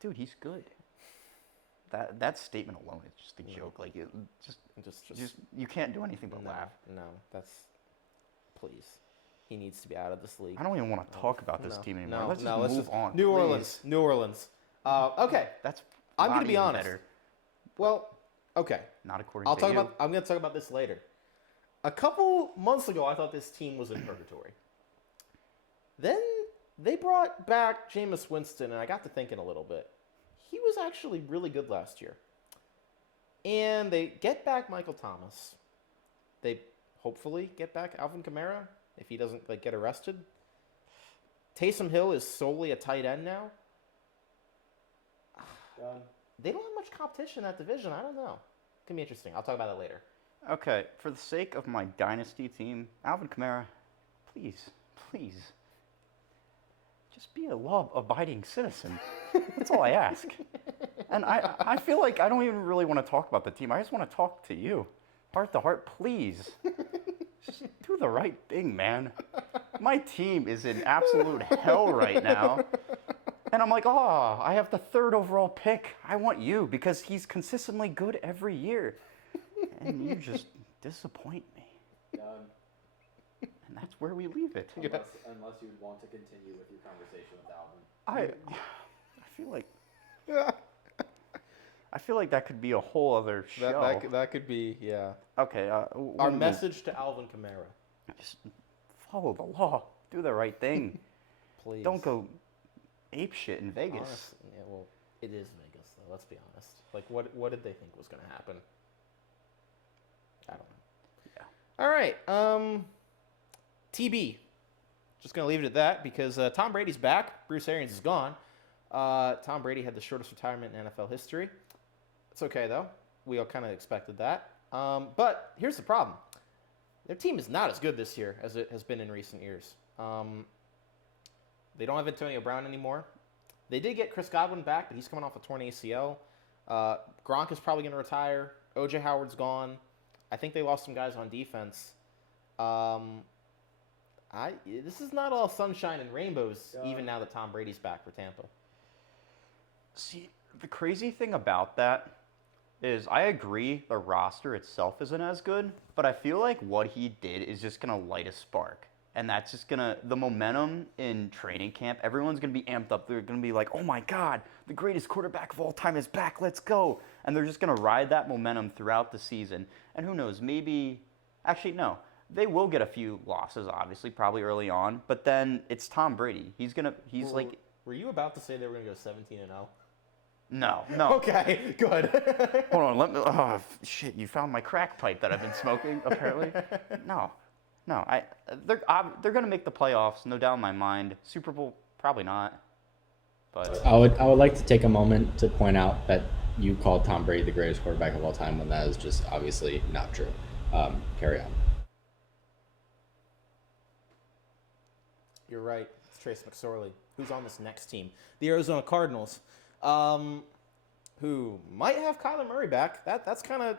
Dude, he's good. That statement alone is just a joke. Like, just you can't do anything but laugh. No, please. He needs to be out of this league. I don't even want to talk about this team anymore. Let's just move on. New Orleans. Okay. I'm going to be honest. Better. Well, okay. Not according to you. I'm going to talk about this later. A couple months ago, I thought this team was in purgatory. Then they brought back Jameis Winston, and I got to thinking a little bit. He was actually really good last year. And they get back Michael Thomas. They hopefully get back Alvin Kamara if he doesn't get arrested. Taysom Hill is solely a tight end now. Done. They don't have much competition in that division. I don't know. It's going to be interesting. I'll talk about that later. Okay, for the sake of my dynasty team, Alvin Kamara, please, just be a law-abiding citizen. That's all I ask. And I feel like I don't even really want to talk about the team. I just want to talk to you. Heart to heart, please. Just do the right thing, man. My team is in absolute hell right now. And I'm like, I have the 3rd overall pick. I want you because he's consistently good every year. And you just disappoint me. Done. And that's where we leave it. Unless you want to continue with your conversation with Alvin. I feel like that could be a whole other show. That could be, yeah. Okay. Our message to Alvin Kamara. Just follow the law. Do the right thing. Please. Don't go ape shit in Vegas. Honestly, yeah, well, it is Vegas, though. Let's be honest. What did they think was going to happen? I don't know. Yeah. All right. TB. Just going to leave it at that because Tom Brady's back. Bruce Arians is gone. Tom Brady had the shortest retirement in NFL history. It's okay, though. We all kind of expected that. But here's the problem. Their team is not as good this year as it has been in recent years. They don't have Antonio Brown anymore. They did get Chris Godwin back, but he's coming off a torn ACL. Gronk is probably going to retire. O.J. Howard's gone. I think they lost some guys on defense. This is not all sunshine and rainbows, even now that Tom Brady's back for Tampa. See, the crazy thing about that is I agree the roster itself isn't as good, but I feel like what he did is just going to light a spark. And that's just going to, the momentum in training camp, everyone's going to be amped up. They're going to be like, oh my God, the greatest quarterback of all time is back, let's go. And they're just going to ride that momentum throughout the season. And who knows, actually no, they will get a few losses, obviously, probably early on. But then it's Tom Brady. Were you about to say they were going to go 17-0? No. Okay, good. Hold on, you found my crack pipe that I've been smoking, apparently. No. No, they're going to make the playoffs, no doubt in my mind. Super Bowl, probably not. But I would like to take a moment to point out that you called Tom Brady the greatest quarterback of all time when that is just obviously not true. Carry on. You're right. It's Trace McSorley. Who's on this next team? The Arizona Cardinals, who might have Kyler Murray back. That's kind of...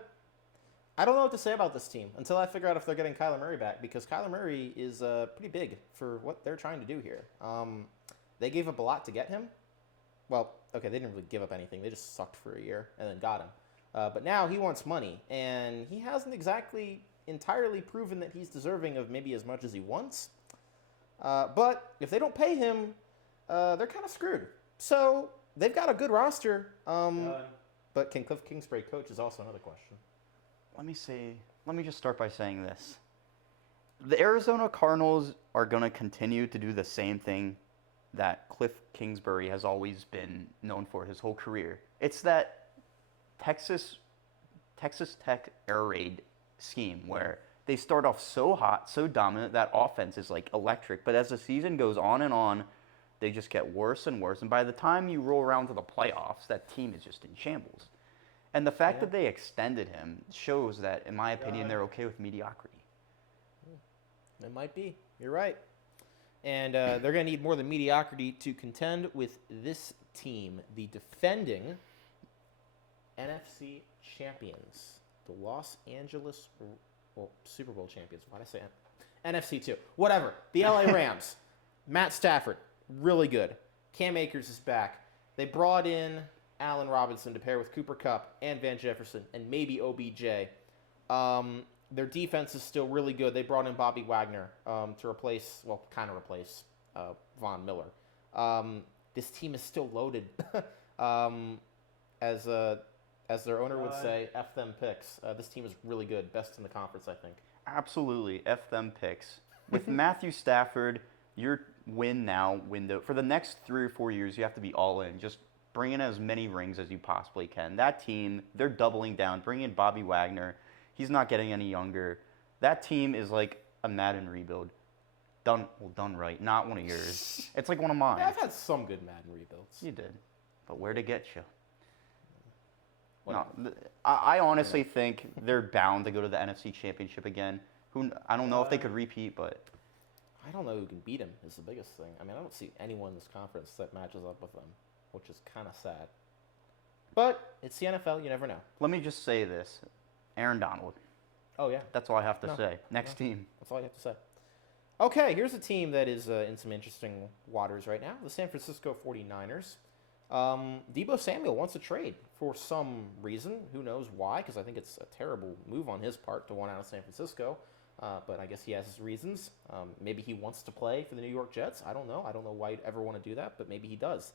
I don't know what to say about this team until I figure out if they're getting Kyler Murray back, because Kyler Murray is pretty big for what they're trying to do here. They gave up a lot to get him. Well, okay, they didn't really give up anything. They just sucked for a year and then got him. But now he wants money, and he hasn't exactly entirely proven that he's deserving of maybe as much as he wants. But if they don't pay him, they're kind of screwed. So they've got a good roster. But can Cliff Kingsbury coach is also another question. Let me just start by saying this. The Arizona Cardinals are going to continue to do the same thing that Cliff Kingsbury has always been known for his whole career. It's that Texas Tech air raid scheme where they start off so hot, so dominant, that offense is like electric. But as the season goes on and on, they just get worse and worse. And by the time you roll around to the playoffs, that team is just in shambles. And the fact that they extended him shows that, in my opinion, they're okay with mediocrity. It might be. You're right. And they're going to need more than mediocrity to contend with this team, the defending NFC champions, the Los Angeles, Super Bowl champions. Why did I say NFC too? Whatever. The LA Rams. Matt Stafford, really good. Cam Akers is back. They brought in Allen Robinson to pair with Cooper Kupp and Van Jefferson and maybe OBJ. Their defense is still really good. They brought in Bobby Wagner to replace Von Miller. This team is still loaded. As their owner would say, F them picks. This team is really good. Best in the conference, I think. Absolutely. F them picks. With Matthew Stafford, your win now window, for the next 3 or 4 years, you have to be all in. Just bring in as many rings as you possibly can. That team, they're doubling down. Bring in Bobby Wagner. He's not getting any younger. That team is like a Madden rebuild. Done right. Not one of yours. It's like one of mine. Yeah, I've had some good Madden rebuilds. You did. But where'd it get you? No, I honestly think they're bound to go to the NFC Championship again. I don't know if they could repeat, but... I don't know who can beat him is the biggest thing. I mean, I don't see anyone in this conference that matches up with them, which is kind of sad. But it's the NFL. You never know. Let me just say this. Aaron Donald. Oh, yeah. That's all I have to say. Next team. That's all you have to say. Okay, here's a team that is in some interesting waters right now. The San Francisco 49ers. Deebo Samuel wants to trade for some reason. Who knows why? Because I think it's a terrible move on his part to want out of San Francisco. But I guess he has his reasons. Maybe he wants to play for the New York Jets. I don't know. I don't know why he'd ever want to do that, but maybe he does.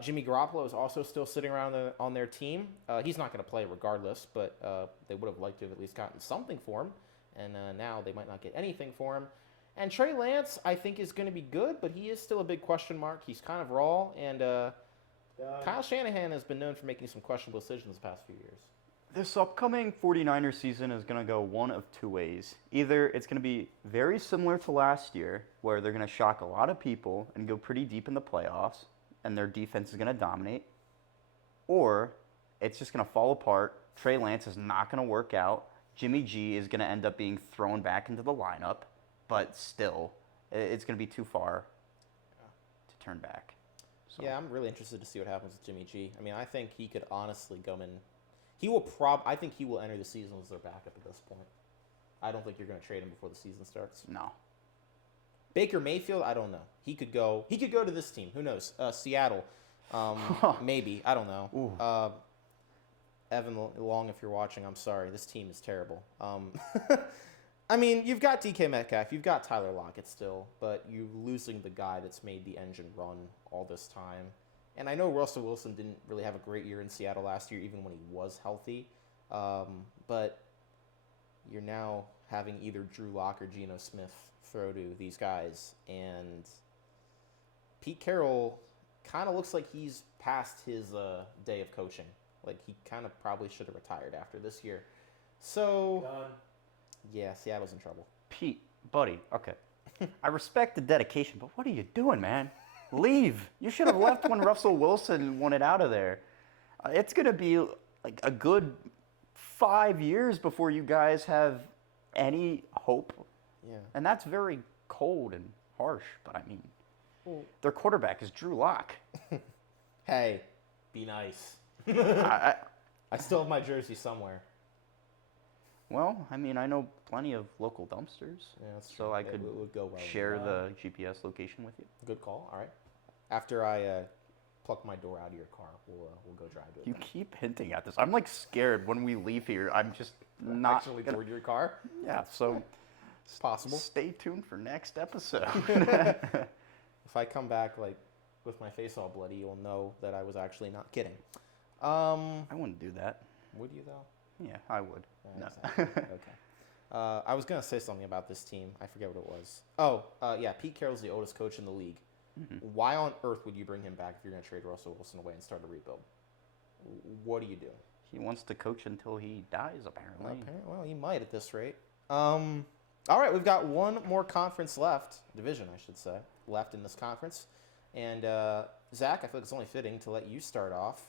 Jimmy Garoppolo is also still sitting around on their team. He's not going to play regardless, but they would have liked to have at least gotten something for him. And now they might not get anything for him. And Trey Lance, I think, is going to be good, but he is still a big question mark. He's kind of raw, and Kyle Shanahan has been known for making some questionable decisions the past few years. This upcoming 49ers season is going to go one of two ways. Either it's going to be very similar to last year, where they're going to shock a lot of people and go pretty deep in the playoffs, and their defense is going to dominate, or it's just going to fall apart. Trey Lance is not going to work out. Jimmy G is going to end up being thrown back into the lineup, but still, it's going to be too far to turn back. So. Yeah, I'm really interested to see what happens with Jimmy G. I mean, I think he could honestly come in. I think he will enter the season as their backup at this point. I don't think you're going to trade him before the season starts. No. Baker Mayfield, I don't know. He could go to this team. Who knows? Seattle, maybe. I don't know. Evan Long, if you're watching, I'm sorry. This team is terrible. I mean, you've got DK Metcalf, you've got Tyler Lockett still, but you're losing the guy that's made the engine run all this time. And I know Russell Wilson didn't really have a great year in Seattle last year, even when he was healthy. But you're now having either Drew Lock or Geno Smith throw to these guys. And Pete Carroll kind of looks like he's past his day of coaching. Like, he kind of probably should have retired after this year. So, yeah, Seattle's in trouble. Pete, buddy, okay. I respect the dedication, but what are you doing, man? Leave. You should have left when Russell Wilson wanted out of there. It's going to be like a good 5 years before you guys have any hope. Yeah. And that's very cold and harsh, but I mean, their quarterback is Drew Lock. Hey, be nice. I, I still have my jersey somewhere. well, I mean, I know plenty of local dumpsters, Yeah, that's true. so I It could would go well. share the GPS location with you. Good call. All right. After I pluck my door out of your car, we'll go drive to it. You then. keep hinting at this. I'm like scared when we leave here. I'm just not Actually gonna- toward your car. Yeah, so It's possible. stay tuned for next episode. If I come back like with my face all bloody, you'll know that I was actually not kidding. I wouldn't do that. Would you though? Yeah, I would. No. Exactly. Okay. I was gonna say something about this team. I forget what it was. Oh, yeah. Pete Carroll's the oldest coach in the league. Why on earth would you bring him back if you're gonna trade Russell Wilson away and start a rebuild? What do you do? He wants to coach until he dies, apparently. Well, he might at this rate. All right, we've got one more conference left, division, I should say, left in this conference. And Zach, I feel like it's only fitting to let you start off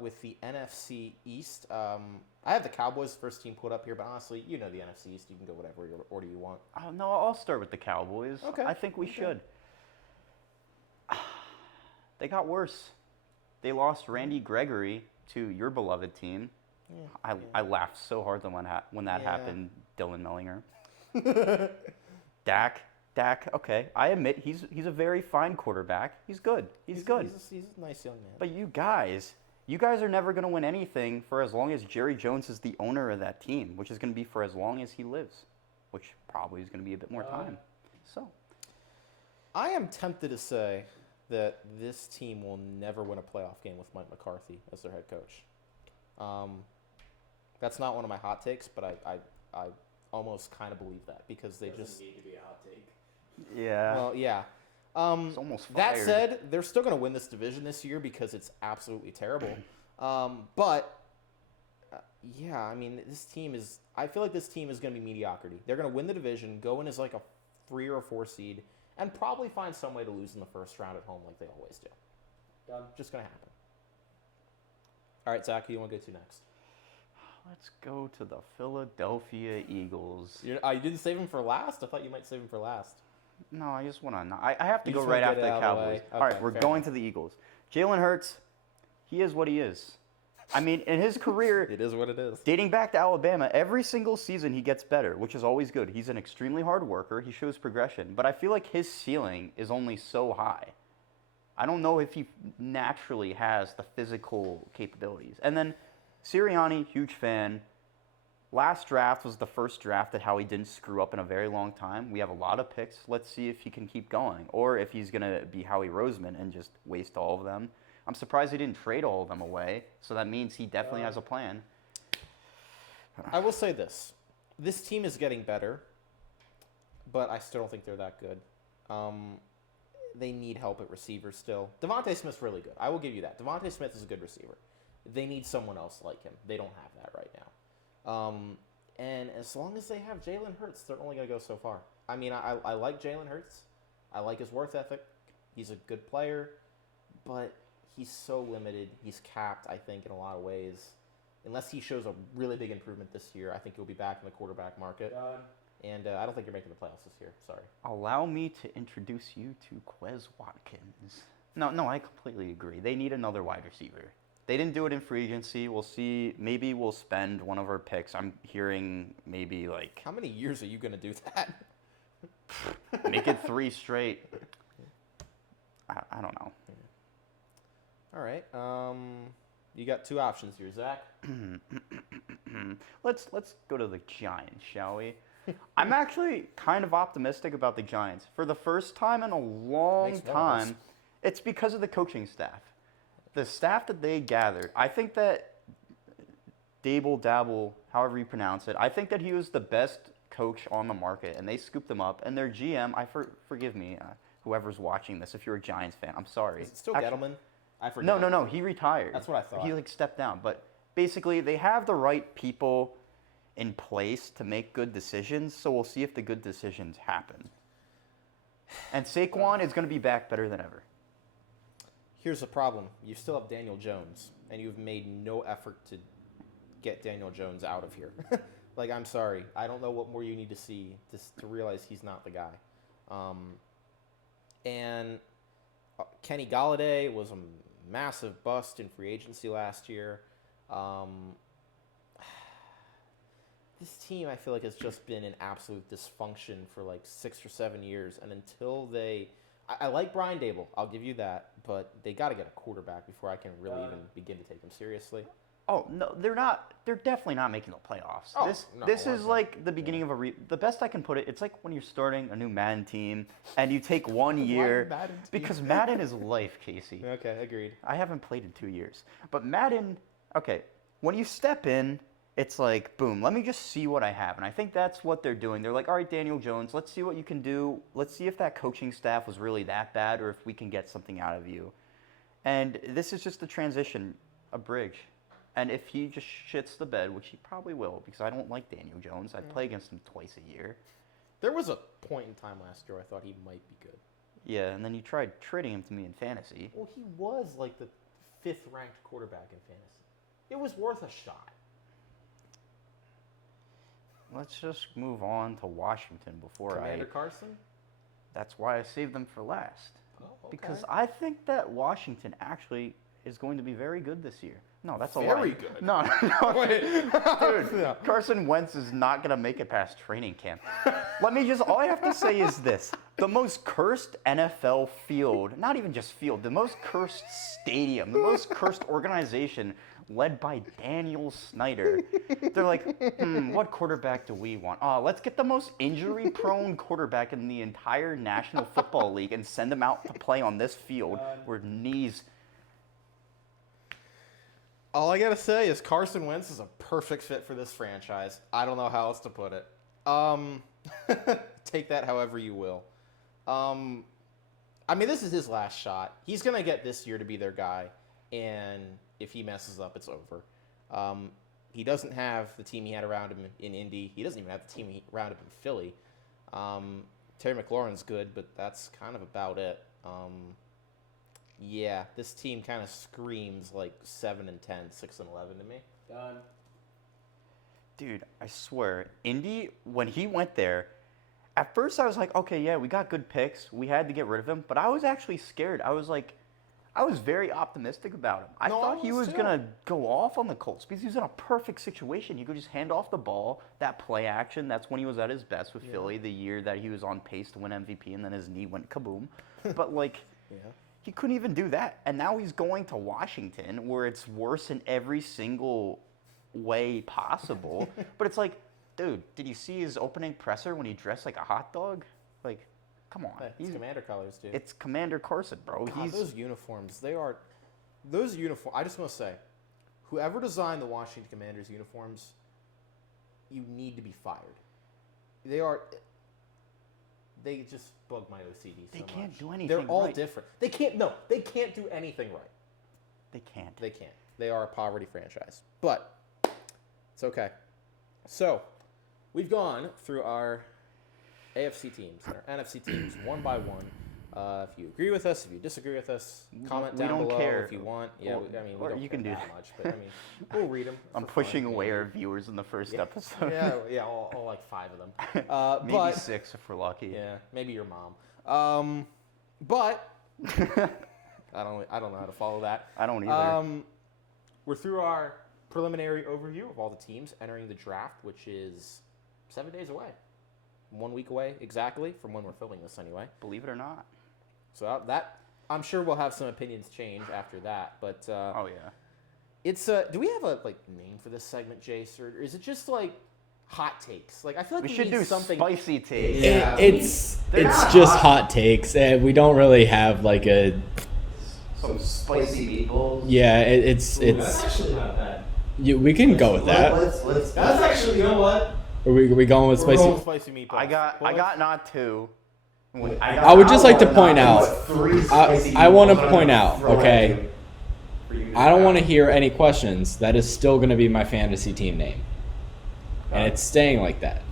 with the NFC East. I have the Cowboys first team put up here, but honestly, you know the NFC East. You can go whatever order you want. Oh, no, I'll start with the Cowboys. Okay. I think we should. They got worse. They lost Randy Gregory to your beloved team. I laughed so hard when that Yeah. happened, Dylan Mellinger. Dak, okay. I admit he's a very fine quarterback. He's good. He's good. He's a nice young man. But you guys are never going to win anything for as long as Jerry Jones is the owner of that team, which is going to be for as long as he lives, which probably is going to be a bit more time. So, I am tempted to say that this team will never win a playoff game with Mike McCarthy as their head coach. That's not one of my hot takes, but I almost kind of believe that because they Doesn't need to be a hot take. yeah. well, yeah. It's almost That fired. said, they're still going to win this division this year because it's absolutely terrible. Yeah, I mean, this team is. I feel like this team is going to be mediocrity. They're going to win the division, go in as like a 3 or 4 seed, and probably find some way to lose in the first round at home like they always do. Done. Just going to happen. All right, Zach, who you want to go to next? Let's go to the Philadelphia Eagles. You didn't save him for last? I thought you might save him for last. No, I just want to. I have to You go just right wanna after get it the out of the Cowboys. way? All right, Okay, we're fair going enough. to the Eagles. Jalen Hurts, he is what he is. I mean, in his career, It is what it is. dating back to Alabama, every single season he gets better, which is always good. He's an extremely hard worker. He shows progression. But I feel like his ceiling is only so high. I don't know if he naturally has the physical capabilities. And then Sirianni, huge fan. Last draft was the first draft that how he didn't screw up in a very long time. We have a lot of picks. Let's see if he can keep going. Or if he's going to be Howie Roseman and just waste all of them. I'm surprised he didn't trade all of them away. So that means he definitely has a plan. I will say this. This team is getting better, but I still don't think they're that good. They need help at receiver still. Devontae Smith's really good. I will give you that. Devontae Smith is a good receiver. They need someone else like him. They don't have that right now. And as long as they have Jalen Hurts, they're only going to go so far. I mean, I like Jalen Hurts. I like his work ethic. He's a good player, but he's so limited. He's capped, I think, in a lot of ways. Unless he shows a really big improvement this year, I think he'll be back in the quarterback market. Done. And I don't think you're making the playoffs this year. Sorry. Allow me to introduce you to Quez Watkins. No, I completely agree. They need another wide receiver. They didn't do it in free agency. We'll see. Maybe we'll spend one of our picks. I'm hearing maybe like How many years are you going to do that? make it 3 straight. I don't know. All right. You got 2 options here, Zach. Let's go to the Giants, shall we? I'm actually kind of optimistic about the Giants. For the first time in a long Makes one of us. time, it's because of the coaching staff. The staff that they gathered, I think that Dabble, however you pronounce it, I think that he was the best coach on the market, and they scooped him up. And their GM, forgive me, whoever's watching this, if you're a Giants fan, I'm sorry. Is it still Actually- Gettleman? I forgot. No, he retired. That's what I thought. He stepped down, but basically they have the right people in place to make good decisions. So we'll see if the good decisions happen. And Saquon is going to be back better than ever. Here's the problem. You still have Daniel Jones, and you've made no effort to get Daniel Jones out of here. Like, I'm sorry. I don't know what more you need to see to realize he's not the guy. And Kenny Golladay was a massive bust in free agency last year. This team, I feel like, has just been in absolute dysfunction for like 6 or 7 years. And until they... I like Brian Dable. I'll give you that. But they got to get a quarterback before I can really even begin to take them seriously. Oh, no, they're not. They're definitely not making the playoffs. Oh, this is like the beginning of the best I can put it, it's like when you're starting a new Madden team and you take 1 year. Madden team? Because Madden is life, Casey. Okay, agreed. I haven't played in 2 years. But Madden, okay, when you step in, it's like, boom, let me just see what I have. And I think that's what they're doing. They're like, all right, Daniel Jones, let's see what you can do. Let's see if that coaching staff was really that bad or if we can get something out of you. And this is just a transition, a bridge. And if he just shits the bed, which he probably will, because I don't like Daniel Jones. I play against him twice a year. There was a point in time last year where I thought he might be good. Yeah, and then you tried trading him to me in fantasy. Well, he was like the 5th-ranked quarterback in fantasy. It was worth a shot. Let's just move on to Washington before Commander Carson? That's why I saved them for last. Oh, okay. Because I think that Washington actually is going to be very good this year. No, that's a lie. Very good. No, Wait. dude. No. Carson Wentz is not going to make it past training camp. All I have to say is this. The most cursed NFL field, not even just field, the most cursed stadium, the most cursed organization led by Daniel Snyder. They're like, what quarterback do we want? Oh, let's get the most injury-prone quarterback in the entire National Football League and send him out to play on this field where knees... All I gotta say is Carson Wentz is a perfect fit for this franchise. I don't know how else to put it. Take that however you will. I mean, this is his last shot. He's gonna get this year to be their guy, and if he messes up, it's over. He doesn't have the team he had around him in Indy. He doesn't even have the team around him in Philly. Terry McLaurin's good, but that's kind of about it. Yeah, this team kind of screams like 7-10, 6-11 to me. Done. Dude, I swear, Indy, when he went there, at first I was like, okay, yeah, we got good picks. We had to get rid of him. But I was actually scared. I was very optimistic about him. I thought he was going to go off on the Colts because he was in a perfect situation. He could just hand off the ball, that play action. That's when he was at his best with Philly, the year that he was on pace to win MVP, and then his knee went kaboom. But, like... Yeah. He couldn't even do that. And now he's going to Washington where it's worse in every single way possible. But it's like, dude, did you see his opening presser when he dressed like a hot dog? Like, come on. It's Commander colors, dude. It's Commander Carson, bro. God, those uniforms, I just want to say, whoever designed the Washington Commanders uniforms, you need to be fired. They just bug my OCD so much. They can't do anything They're all right. different. They can't do anything right. They can't. They can't. They are a poverty franchise. But it's okay. So, we've gone through our AFC teams and our NFC teams one by one. If you agree with us, if you disagree with us, comment we down don't below care. if you want. Yeah, Or- we or don't you care can do that that. much, but I mean, we'll read them. I'm pushing away our viewers in the first episode. Yeah, all like 5 of them. Maybe but, 6 if we're lucky. Yeah, maybe your mom. But I don't know how to follow that. I don't either. We're through our preliminary overview of all the teams entering the draft, which is 7 days away. 1 week away exactly from when we're filming this anyway. Believe it or not. So that I'm sure we'll have some opinions change after that. But Oh, yeah. it's do we have a name for this segment, Jace, or is it just like hot takes? Like I feel like We we should need do something. spicy takes. Yeah. It's They're not just hot. hot takes. We don't really have like a Some spicy meatballs. yeah. It's That's actually not bad. we can go with that. Let's that's actually, you know what? Are we going with We're spicy? rolling with spicy meatballs. I got not 2. I would just like to point out. I want to point out. Throw Okay, at you for you I don't want to have. hear any questions. That is still going to be my fantasy team name. and it's staying like that.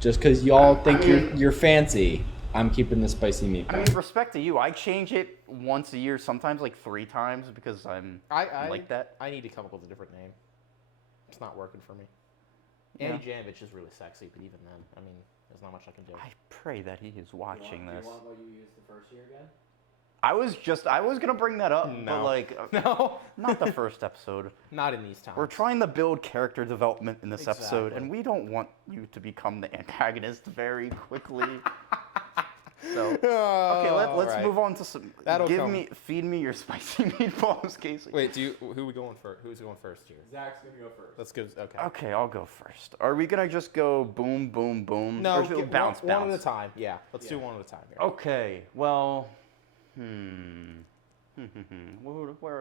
Just because y'all think you're fancy, I'm keeping the spicy I meatball. mean, respect to you. I change it once a year, sometimes like 3 times because I'm like that. I need to come up with a different name. It's not working for me. Yeah. Andy Janovich is really sexy, but even then, I mean, there's not much I can do. I pray that he is watching Do this. you want what you used the first year again? I was gonna bring that up, but No. like, No, not the first episode. not in these times. We're trying to build character development in this episode, Exactly. and we don't want you to become the antagonist very quickly. So, okay, let's move on to some. Feed me your spicy meatballs, Casey. Wait, who are we going for? Who's going first here? Zach's gonna go first. Let's go. Okay. Okay, I'll go first. Are we gonna just go boom, boom, boom? No, Or should we bounce, one bounce. at a time. Yeah, let's do one at a time here. Okay, well, where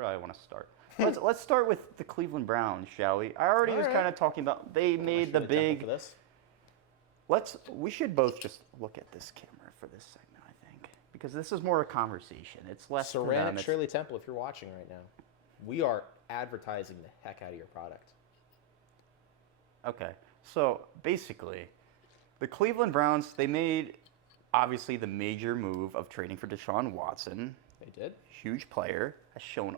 do I want to start? Let's start with the Cleveland Browns, shall we? I already was Alright. kind of talking about they made the big. For this. We should both just look at this camera for this segment, I think, because this is more a conversation. It's less for them. Ceramic Shirley Temple, if you're watching right now, we are advertising the heck out of your product. Okay, so basically, the Cleveland Browns, they made obviously the major move of trading for Deshaun Watson. They did. Huge player, has shown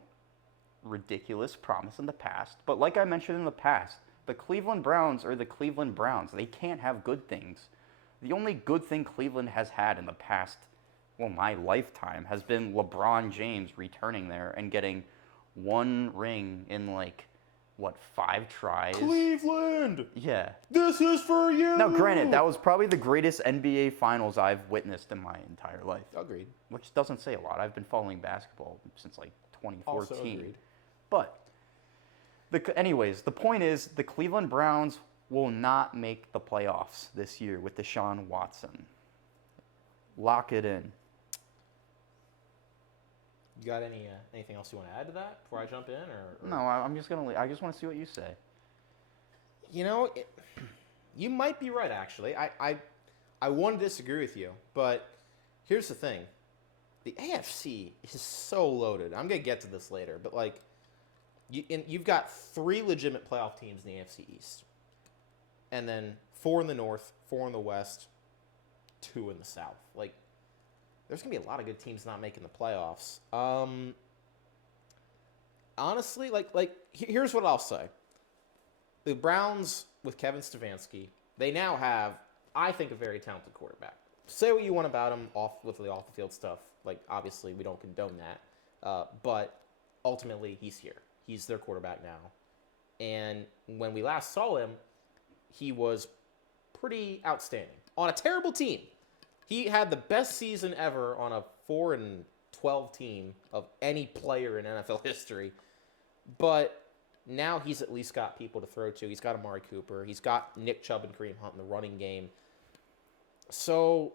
ridiculous promise in the past. But like I mentioned in the past, the Cleveland Browns are the Cleveland Browns. They can't have good things. The only good thing Cleveland has had in the past, well, my lifetime, has been LeBron James returning there and getting 1 ring in like, what, 5 tries? Cleveland, Yeah. this is for you. Now, granted, that was probably the greatest NBA Finals I've witnessed in my entire life, Agreed. which doesn't say a lot. I've been following basketball since like 2014. Also agreed. But, anyways, the point is the Cleveland Browns will not make the playoffs this year with Deshaun Watson. Lock it in. You got anything else you want to add to that before I jump in, or? No, I just want to see what you say. You know, you might be right. Actually, I want to disagree with you, but here's the thing: the AFC is so loaded. I'm gonna get to this later, but like, you've got 3 legitimate playoff teams in the AFC East, and then 4 in the North, 4 in the West, 2 in the South. Like, there's gonna be a lot of good teams not making the playoffs. Honestly, here's what I'll say: the Browns with Kevin Stefanski, they now have, I think, a very talented quarterback. Say what you want about him off the field stuff. Like, obviously, we don't condone that, but ultimately, he's here. He's their quarterback now, and when we last saw him, he was pretty outstanding on a terrible team. He had the best season ever on a 4-12 team of any player in NFL history. But now he's at least got people to throw to. He's got Amari Cooper. He's got Nick Chubb and Kareem Hunt in the running game. So,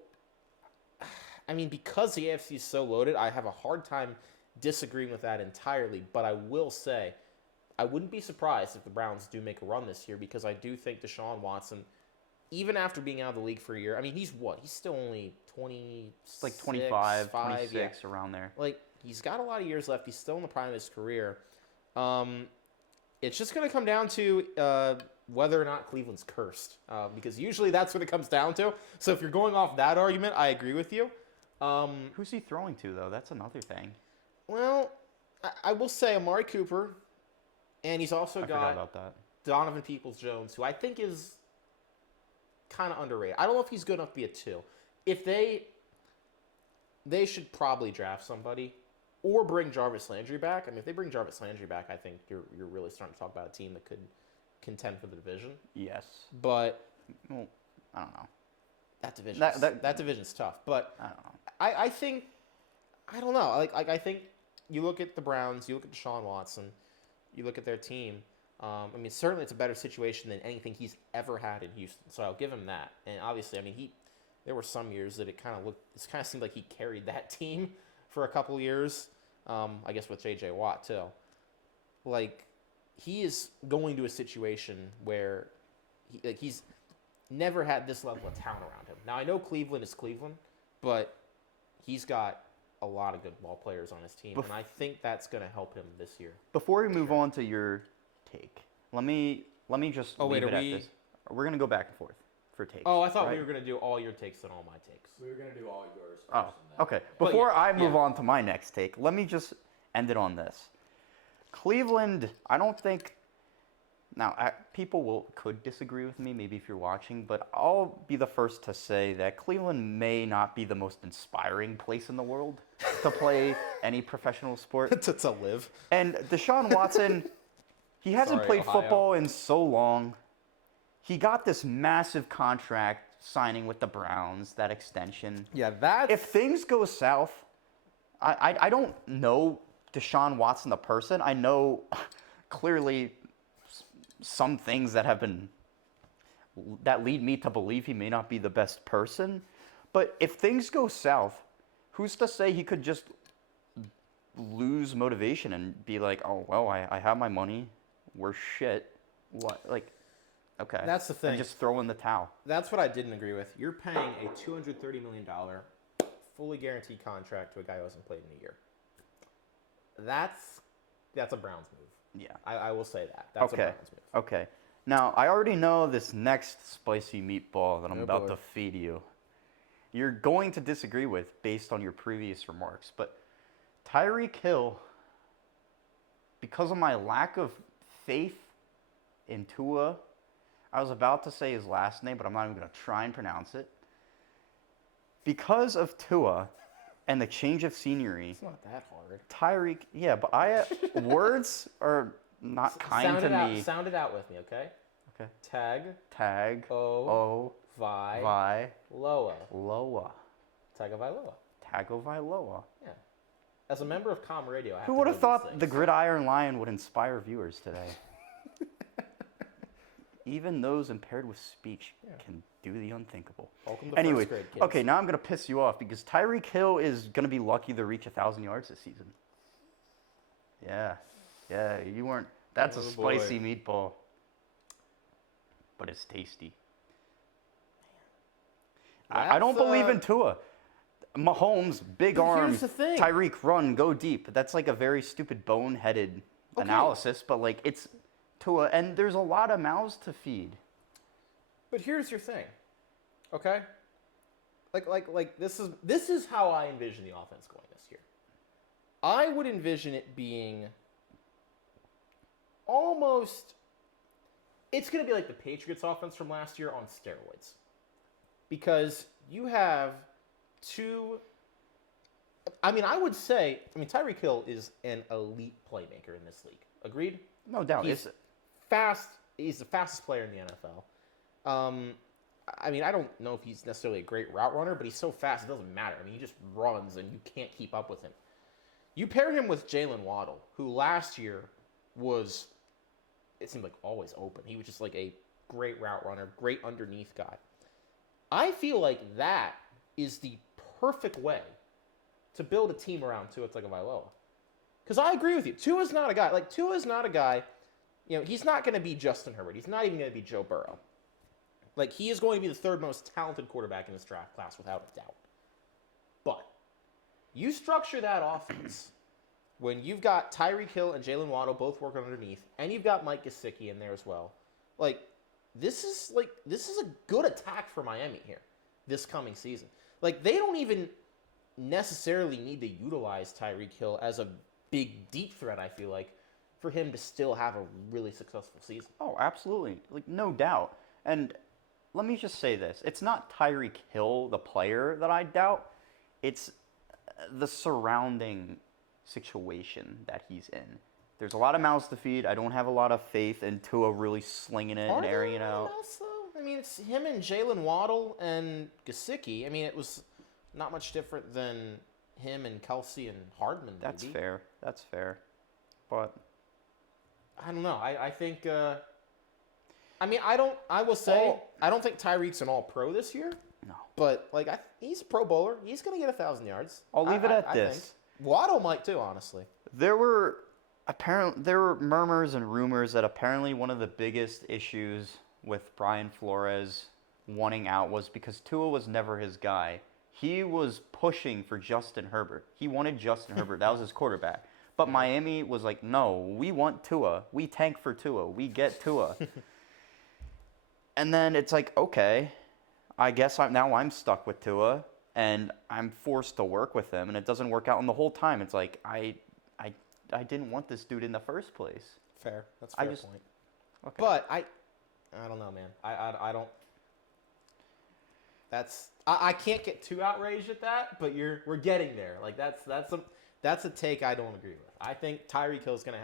I mean, because the AFC is so loaded, I have a hard time disagreeing with that entirely. But I will say, I wouldn't be surprised if the Browns do make a run this year, because I do think Deshaun Watson, even after being out of the league for a year, I mean, he's still only 20, Like 25, 26, 26, around there. Like, he's got a lot of years left. He's still in the prime of his career. It's just going to come down to whether or not Cleveland's cursed, because usually that's what it comes down to. So if you're going off that argument, I agree with you. Who's he throwing to, though? That's another thing. Well, I will say Amari Cooper, and he's also I forgot got about that. Donovan Peoples-Jones, who I think is kind of underrated. I don't know if he's good enough to be a 2. If they should probably draft somebody or bring Jarvis Landry back. I mean, if they bring Jarvis Landry back, I think you're really starting to talk about a team that could contend for the division. Yes. But Well, I don't know. that division's tough. But I don't know. I think, I don't know. Like I think you look at the Browns, you look at Deshaun Watson, you look at their team. I mean, certainly it's a better situation than anything he's ever had in Houston. So I'll give him that. And obviously, I mean, there were some years that it kind of seemed like he carried that team for a couple years. I guess with J.J. Watt too. Like, he is going to a situation where he's never had this level of talent around him. Now, I know Cleveland is Cleveland, but he's got a lot of good ball players on his team, and I think that's going to help him this year. Before we move on to your take, let me just leave it at this. We're gonna go back and forth for takes. Oh, I thought right? we were going to do all your takes and all my takes. We were gonna do all yours first. Oh, and then, okay. But Before yeah, I move yeah. on to my next take, let me just end it on this. Cleveland, I don't think. Now, people could disagree with me, maybe if you're watching, but I'll be the first to say that Cleveland may not be the most inspiring place in the world to play any professional sport. to live. And Deshaun Watson, he hasn't Sorry, played Ohio. football in so long. He got this massive contract signing with the Browns, that extension. Yeah, that. If things go south, I don't know Deshaun Watson the person. I know clearly some things that lead me to believe he may not be the best person. But if things go south, who's to say he could just lose motivation and be like, oh, well, I have my money. We're shit. What? Like, okay. That's the thing. And just throw in the towel. That's what I didn't agree with. You're paying a $230 million fully guaranteed contract to a guy who hasn't played in a year. That's a Browns move. Yeah. I will say that. That's a Okay. Browns move. Okay. Now, I already know this next spicy meatball that I'm Oh, about boy. to feed you. You're going to disagree with based on your previous remarks, but Tyreek Hill, because of my lack of faith in Tua, I was about to say his last name, but I'm not even going to try and pronounce it. Because of Tua and the change of scenery, It's not that hard. Tyreek, yeah, but words are not kind to me. Sound it out with me, okay? Okay. Tag O Vi Vi Loa. Loa. Tagovailoa. Tagovailoa. Yeah. As a member of Com Radio, I have Who to would know have these thought things. the Gridiron Lion would inspire viewers today? Even those impaired with speech can do the unthinkable. Welcome to Anyway, first grade, kids. okay, now I'm going to piss you off because Tyreek Hill is going to be lucky to reach 1,000 yards this season. Yeah, you weren't. That's a Oh, boy. spicy meatball. But it's tasty. I don't That's, believe in Tua. Mahomes, big But here's arms, the thing. Tyreek, run, go deep. That's like a very stupid, boneheaded analysis, but like it's Tua, and there's a lot of mouths to feed. But here's your thing, okay? Like this is how I envision the offense going this year. I would envision it being almost. It's going to be like the Patriots' offense from last year on steroids, because you have two. I mean, I would say. I mean, Tyreek Hill is an elite playmaker in this league. Agreed? No doubt. He's fast. He's the fastest player in the NFL. I mean, I don't know if he's necessarily a great route runner, but he's so fast it doesn't matter. I mean, he just runs and you can't keep up with him. You pair him with Jalen Waddle, who last year was, it seemed like always open. He was just like a great route runner, great underneath guy. I feel like that is the perfect way to build a team around Tua Tagovailoa. Because I agree with you. Tua's not a guy. Like, Tua's not a guy, you know, he's not going to be Justin Herbert. He's not even going to be Joe Burrow. Like, he is going to be the third most talented quarterback in this draft class without a doubt. But you structure that offense when you've got Tyreek Hill and Jalen Waddle both working underneath, and you've got Mike Gesicki in there as well. Like, this is a good attack for Miami here this coming season. Like, they don't even necessarily need to utilize Tyreek Hill as a big deep threat, I feel like, for him to still have a really successful season. Oh, absolutely. Like, no doubt. And let me just say this. It's not Tyreek Hill, the player, that I doubt. It's the surrounding situation that he's in. There's a lot of mouths to feed. I don't have a lot of faith in Tua really slinging it and airing it out. I mean, it's him and Jalen Waddle and Gesicki. I mean, it was not much different than him and Kelsey and Hardman. That's maybe. fair. That's fair. But I don't know. I think. I mean, I will say, I don't think Tyreek's an All-Pro this year. no. But like, he's a Pro Bowler. He's gonna get 1,000 yards. I'll leave it at I this. think. Waddle might too, honestly. There were murmurs and rumors that apparently one of the biggest issues with Brian Flores wanting out was because Tua was never his guy. He was pushing for Justin Herbert. He wanted Justin Herbert. That was his quarterback. But Miami was like, no, we want Tua. We tank for Tua. We get Tua. And then it's like, okay, I guess I'm stuck with Tua, and I'm forced to work with him, and it doesn't work out. And the whole time, it's like I didn't want this dude in the first place. Fair. That's a fair just- point. Okay. But I don't know, man. I don't. I can't get too outraged at that, but we're getting there. Like that's a take I don't agree with. I think Tyreek Hill's gonna.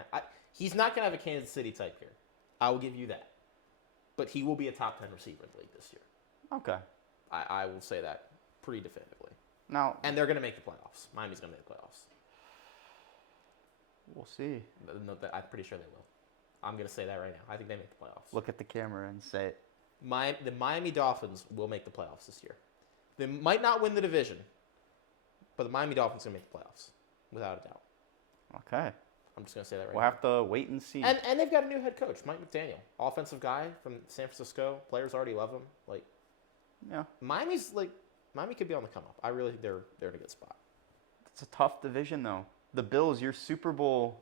He's not gonna have a Kansas City type year. I will give you that. But he will be a top 10 receiver in the league this year. Okay. I will say that pretty definitively. Now, And they're gonna make the playoffs. Miami's gonna make the playoffs. we'll see. No, I'm pretty sure they will. I'm gonna say that right now. I think they make the playoffs. Look at the camera and say it. The Miami Dolphins will make the playoffs this year. They might not win the division, but the Miami Dolphins are going to make the playoffs, without a doubt. Okay. I'm just going to say that right We'll now. have to wait and see. And they've got a new head coach, Mike McDaniel, offensive guy from San Francisco. Players already love him. Like yeah. Miami could be on the come up. I really think they're in a good spot. It's a tough division, though. The Bills, your Super Bowl.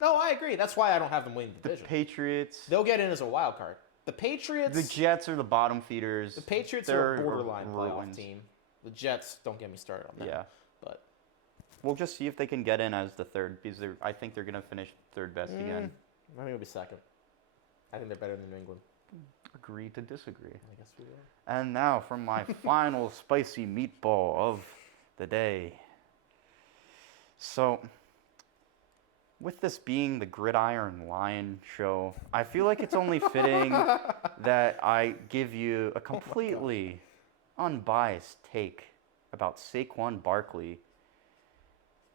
No, I agree. That's why I don't have them winning the The division. Patriots. They'll get in as a wild card. The Patriots. The Jets are the bottom feeders. The Patriots They're are a borderline playoff ruins. team. The Jets, don't get me started on that. Yeah. But We'll just see if they can get in as the third, because I think they're going to finish third best again. I think it'll be second. I think they're better than New England. Agree to disagree. I guess we will. And now for my final spicy meatball of the day. So, with this being the Gridiron Lion show, I feel like it's only fitting that I give you a completely unbiased take about Saquon Barkley,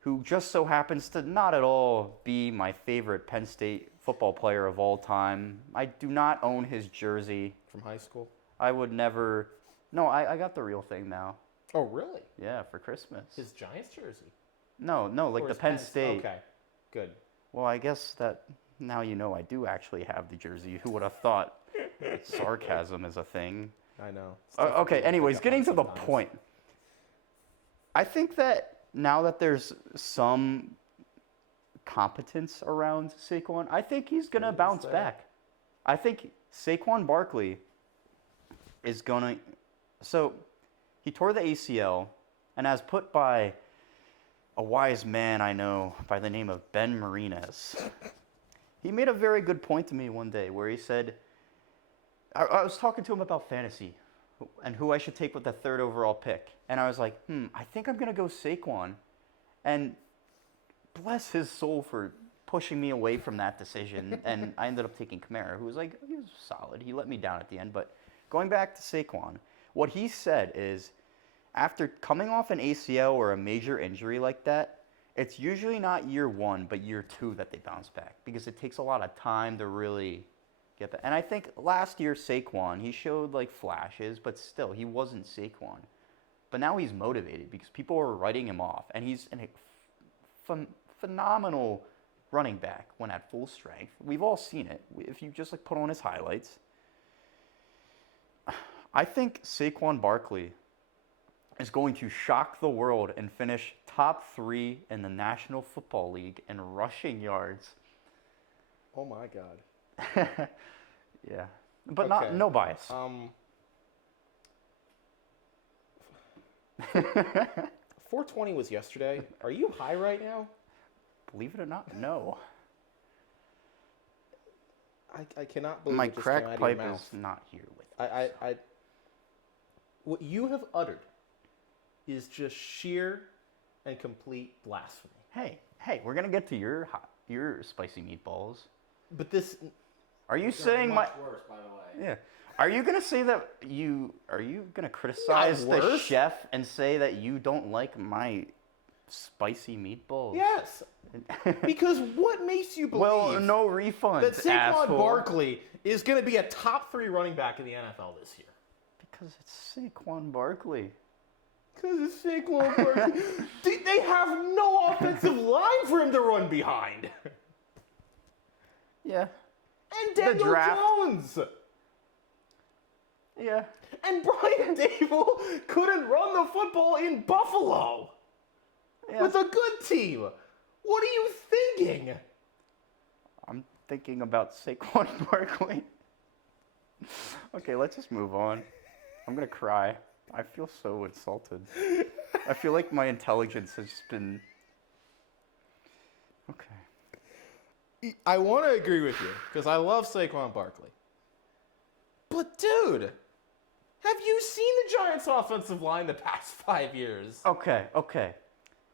who just so happens to not at all be my favorite Penn State football player of all time. I do not own his jersey. From high school? I would never. No, I got the real thing now. Oh, really? Yeah, for Christmas. His Giants jersey? No, like Or the his Penn State. Okay, good. Well, I guess that now you know I do actually have the jersey. Who would have thought sarcasm is a thing? I know. Okay, anyways, getting to the Sometimes. point. I think that now that there's some competence around Saquon, I think he's going to Who's bounce there? back. I think Saquon Barkley is going to. So, he tore the ACL, and as put by a wise man I know by the name of Ben Martinez, he made a very good point to me one day where he said, I was talking to him about fantasy and who I should take with the third overall pick. And I was like, I think I'm going to go Saquon. And bless his soul for pushing me away from that decision. And I ended up taking Kamara, who was he was solid. He let me down at the end. But going back to Saquon, what he said is, after coming off an ACL or a major injury like that, it's usually not year one, but year two that they bounce back, because it takes a lot of time to really get that. And I think last year Saquon, he showed flashes, but still, he wasn't Saquon. But now he's motivated because people are writing him off, and he's a phenomenal running back when at full strength. We've all seen it. If you just put on his highlights. I think Saquon Barkley is going to shock the world and finish top 3 in the National Football League in rushing yards. Oh, my God. Yeah. But Okay. no bias. 420 was yesterday. Are you high right now? Believe it or not, no. I cannot believe My it just came out crack of your pipe mouth. is not here with me. What you have uttered is just sheer and complete blasphemy. Hey, we're going to get to your spicy meatballs. But this, Are you They're saying much worse, by the way. Yeah. Are you going to say that are you going to criticize the worse. chef and say that you don't like my spicy meatballs? yes, because what makes you believe Well, no refunds, that Saquon asshole. Barkley is going to be a top 3 running back in the NFL this year? Because it's Saquon Barkley. Because it's Saquon Barkley. They have no offensive line for him to run behind. Yeah. And Daniel draft. Jones. Yeah. And Brian Dable couldn't run the football in Buffalo Yeah. with a good team. What are you thinking? I'm thinking about Saquon Barkley. Okay, let's just move on. I'm gonna cry. I feel so insulted. I feel like my intelligence has just been. Okay. I want to agree with you because I love Saquon Barkley. But dude, have you seen the Giants' offensive line the past 5 years? Okay.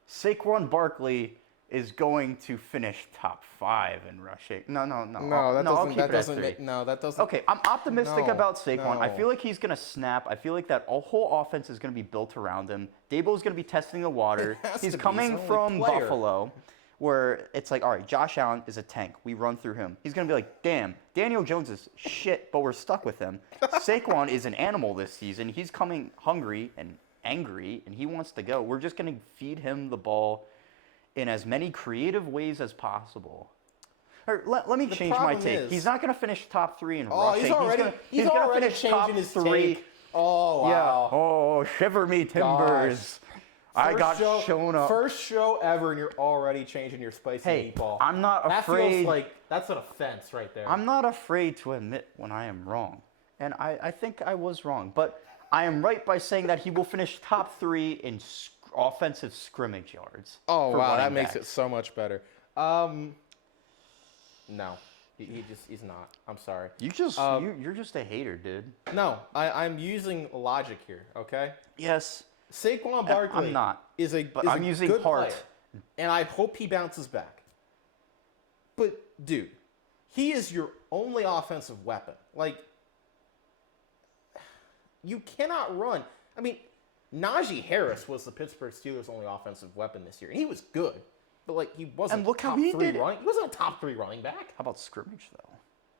Saquon Barkley is going to finish top 5 in rushing. No. I'll keep it at 3. That doesn't. Okay, I'm optimistic No, about Saquon. I no. feel like he's going to snap. I feel like that whole offense is going to be built around him. Dabo's going to be testing the water. has He's to be. coming He's the from only player. Buffalo, where it's like, all right, Josh Allen is a tank. We run through him. He's going to be like, damn, Daniel Jones is shit, but we're stuck with him. Saquon is an animal this season. He's coming hungry and angry, and he wants to go. We're just going to feed him the ball in as many creative ways as possible. Or let me change my problem take. is- He's not going to finish top 3 in Oh, rushing. he's gonna already finish changing top his 3. take. Oh Yeah. wow. Oh, shiver me timbers. I got shown up. First show ever, and you're already changing your spicy Hey, meatball. I'm not That afraid. feels like that's an offense right there. I'm not afraid to admit when I am wrong. And I think I was wrong. But I am right by saying that he will finish top 3 in offensive scrimmage yards. Oh for wow, that running makes backs. it so much better. No, he's not. I'm sorry. You're just a hater, dude. No, I'm using logic here. Okay. Yes. Saquon Barkley I'm not. is a But is I'm a using good heart. player, and I hope he bounces back. But dude, he is your only offensive weapon. Like, you cannot run. I mean, Najee Harris was the Pittsburgh Steelers' only offensive weapon this year, and he was good. But like, he wasn't And look how top he 3 did it. running. He wasn't a top 3 running back. How about scrimmage, though?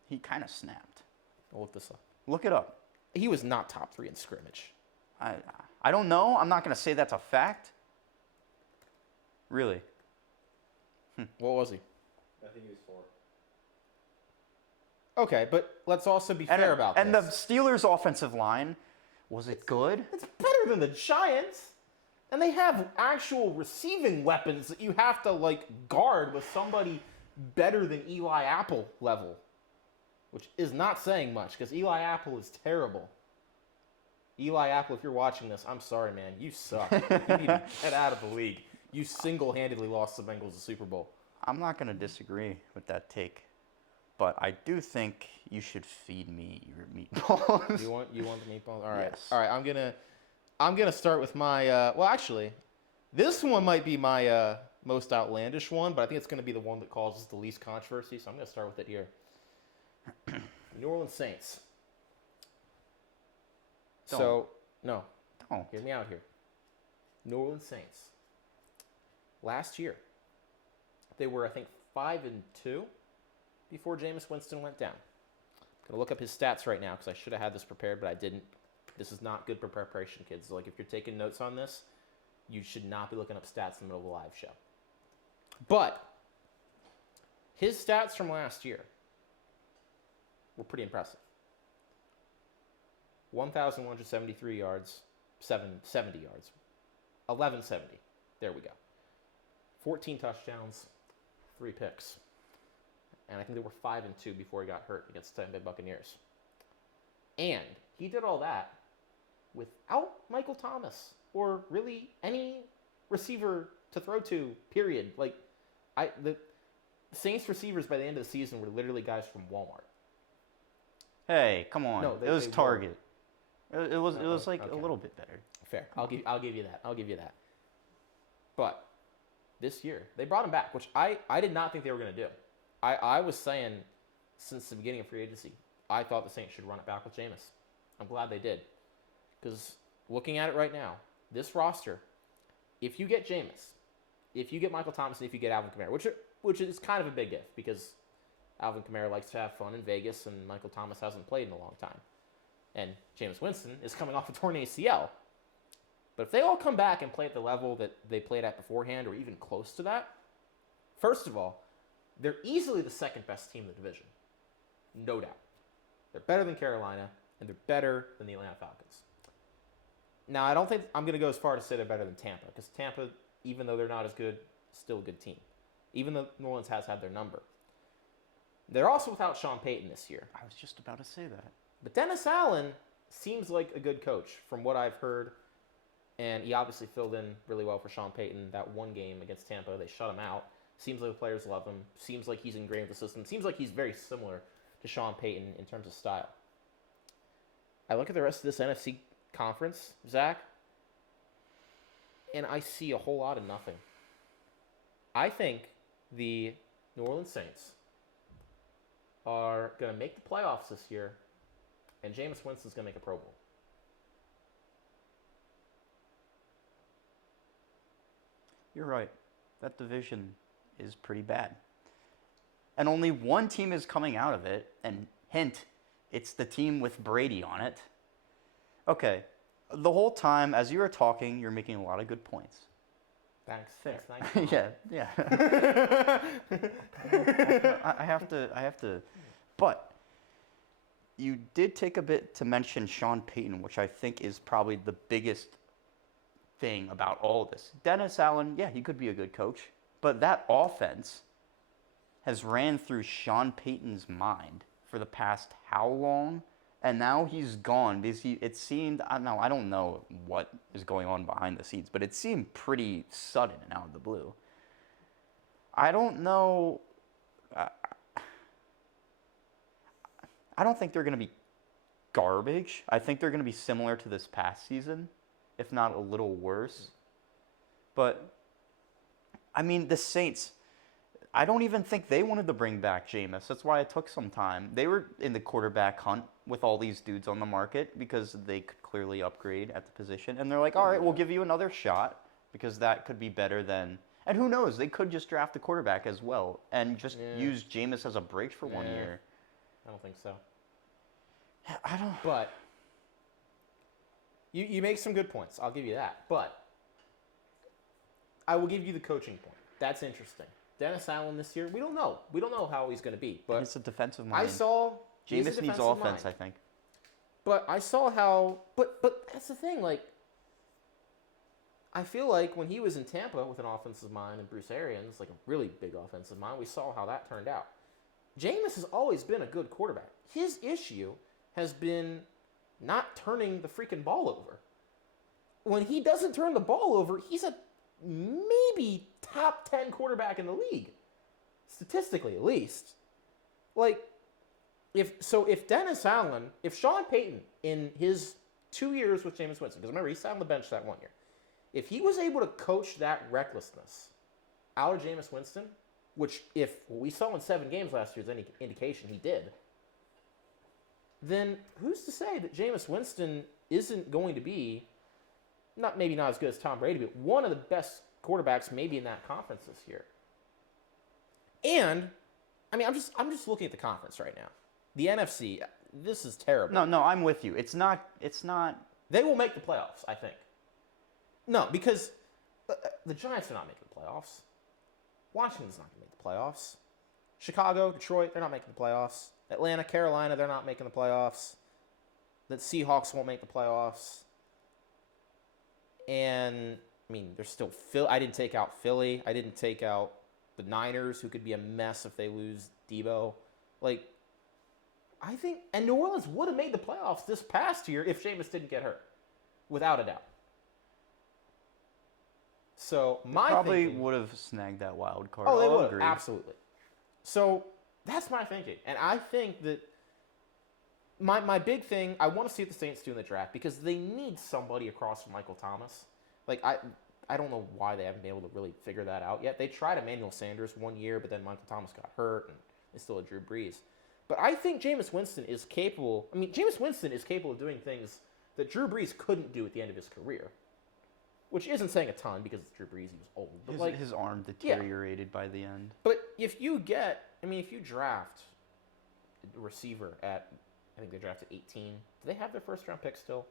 He kind of snapped. I'll look this up. Look it up. He was not top 3 in scrimmage. I don't know. I'm not going to say that's a fact. Really. What was he? I think he was 4. Okay, but let's also be fair about and this. the Steelers' offensive line, was it good? It's better than the Giants. And they have actual receiving weapons that you have to, like, guard with somebody better than Eli Apple level. Which is not saying much, because Eli Apple is terrible. Eli Apple, if you're watching this, I'm sorry, man. You suck. You need to get out of the league. You single-handedly lost the Bengals the Super Bowl. I'm not going to disagree with that take. But I do think you should feed me your meatballs. You want the meatballs? All right. Yes. All right, I'm gonna start with my well, actually, this one might be my most outlandish one, but I think it's gonna be the one that causes the least controversy, so I'm gonna start with it here. New Orleans Saints. So no, Don't. hear me out here. New Orleans Saints. Last year, they were, I think, 5-2 before Jameis Winston went down. I'm gonna look up his stats right now because I should have had this prepared, but I didn't. This is not good for preparation, kids. Like, if you're taking notes on this, you should not be looking up stats in the middle of a live show. But his stats from last year were pretty impressive. 1,173 yards, 770 yards, 1170. There we go. 14 touchdowns, 3 picks. And I think they were 5-2 before he got hurt against the Tampa Bay Buccaneers. And he did all that without Michael Thomas or really any receiver to throw to, period. Like, the Saints receivers by the end of the season were literally guys from Walmart. Hey, come on. No, it was they were. Target. It was like okay. a little bit better. Fair. I'll give you that. I'll give you that. But this year, they brought him back, which I did not think they were going to do. I was saying since the beginning of free agency, I thought the Saints should run it back with Jameis. I'm glad they did. Because looking at it right now, this roster, if you get Jameis, if you get Michael Thomas, and if you get Alvin Kamara, which is kind of a big if, because Alvin Kamara likes to have fun in Vegas, and Michael Thomas hasn't played in a long time. And Jameis Winston is coming off a torn ACL. But if they all come back and play at the level that they played at beforehand, or even close to that, first of all, they're easily the second best team in the division. No doubt. They're better than Carolina, and they're better than the Atlanta Falcons. Now, I don't think I'm going to go as far to say they're better than Tampa, because Tampa, even though they're not as good, still a good team. Even though New Orleans has had their number. They're also without Sean Payton this year. I was just about to say that. But Dennis Allen seems like a good coach from what I've heard. And he obviously filled in really well for Sean Payton. That one game against Tampa, they shut him out. Seems like the players love him. Seems like he's ingrained with the system. Seems like he's very similar to Sean Payton in terms of style. I look at the rest of this NFC conference, Zach, and I see a whole lot of nothing. I think the New Orleans Saints are going to make the playoffs this year, and Jameis Winston's going to make a Pro Bowl. You're right. That division is pretty bad. And only one team is coming out of it, and hint, it's the team with Brady on it. Okay, the whole time, as you were talking, you're making a lot of good points. Thanks. Fair. Thanks. Yeah. I have to. But you did take a bit to mention Sean Payton, which I think is probably the biggest thing about all of this. Dennis Allen, yeah, he could be a good coach, but that offense has ran through Sean Payton's mind for the past how long? And now he's gone because it seemed, I don't know what is going on behind the scenes, but it seemed pretty sudden and out of the blue. I don't know. I don't think they're going to be garbage. I think they're going to be similar to this past season, if not a little worse. But, I mean, the Saints, I don't even think they wanted to bring back Jameis. That's why it took some time. They were in the quarterback hunt with all these dudes on the market because they could clearly upgrade at the position. And they're like, all right, we'll give you another shot because that could be better than... And who knows? They could just draft a quarterback as well and just use Jameis as a bridge for 1 year. I don't think so. I don't... But you make some good points. I'll give you that. But I will give you the coaching point. That's interesting. Dennis Allen this year, we don't know. We don't know how he's going to be. But it's a defensive mind. I saw... Jameis needs offense, I think. But I saw how... But that's the thing. Like, I feel like when he was in Tampa with an offensive mind and Bruce Arians, like a really big offensive mind, we saw how that turned out. Jameis has always been a good quarterback. His issue has been not turning the freaking ball over. When he doesn't turn the ball over, he's a maybe top 10 quarterback in the league. Statistically, at least. Like, if Dennis Allen, if Sean Payton in his 2 years with Jameis Winston, because remember, he sat on the bench that 1 year, if he was able to coach that recklessness out of Jameis Winston, which if what we saw in 7 games last year is any indication he did, then who's to say that Jameis Winston isn't going to be, maybe not as good as Tom Brady, but one of the best quarterbacks maybe in that conference this year. And, I mean, I'm just looking at the conference right now. The NFC, this is terrible. No, I'm with you. It's not. They will make the playoffs, I think. No, because the Giants are not making the playoffs. Washington's not going to make the playoffs. Chicago, Detroit, they're not making the playoffs. Atlanta, Carolina, they're not making the playoffs. The Seahawks won't make the playoffs. And, I mean, there's still Philly. I didn't take out Philly. I didn't take out the Niners, who could be a mess if they lose Debo. Like, I think, and New Orleans would have made the playoffs this past year if Jameis didn't get hurt, without a doubt. So my probably thinking, would have snagged that wild card. Oh, they I'll would have, agree. absolutely. So that's my thinking, and I think that my big thing, I want to see what the Saints do in the draft because they need somebody across from Michael Thomas. Like I don't know why they haven't been able to really figure that out yet. They tried Emmanuel Sanders 1 year, but then Michael Thomas got hurt, and they still had Drew Brees. But I think Jameis Winston is capable. I mean, Jameis Winston is capable of doing things that Drew Brees couldn't do at the end of his career, which isn't saying a ton because Drew Brees, he was old. But His arm deteriorated by the end. But if you draft a receiver at, I think they drafted 18. Do they have their first round pick still?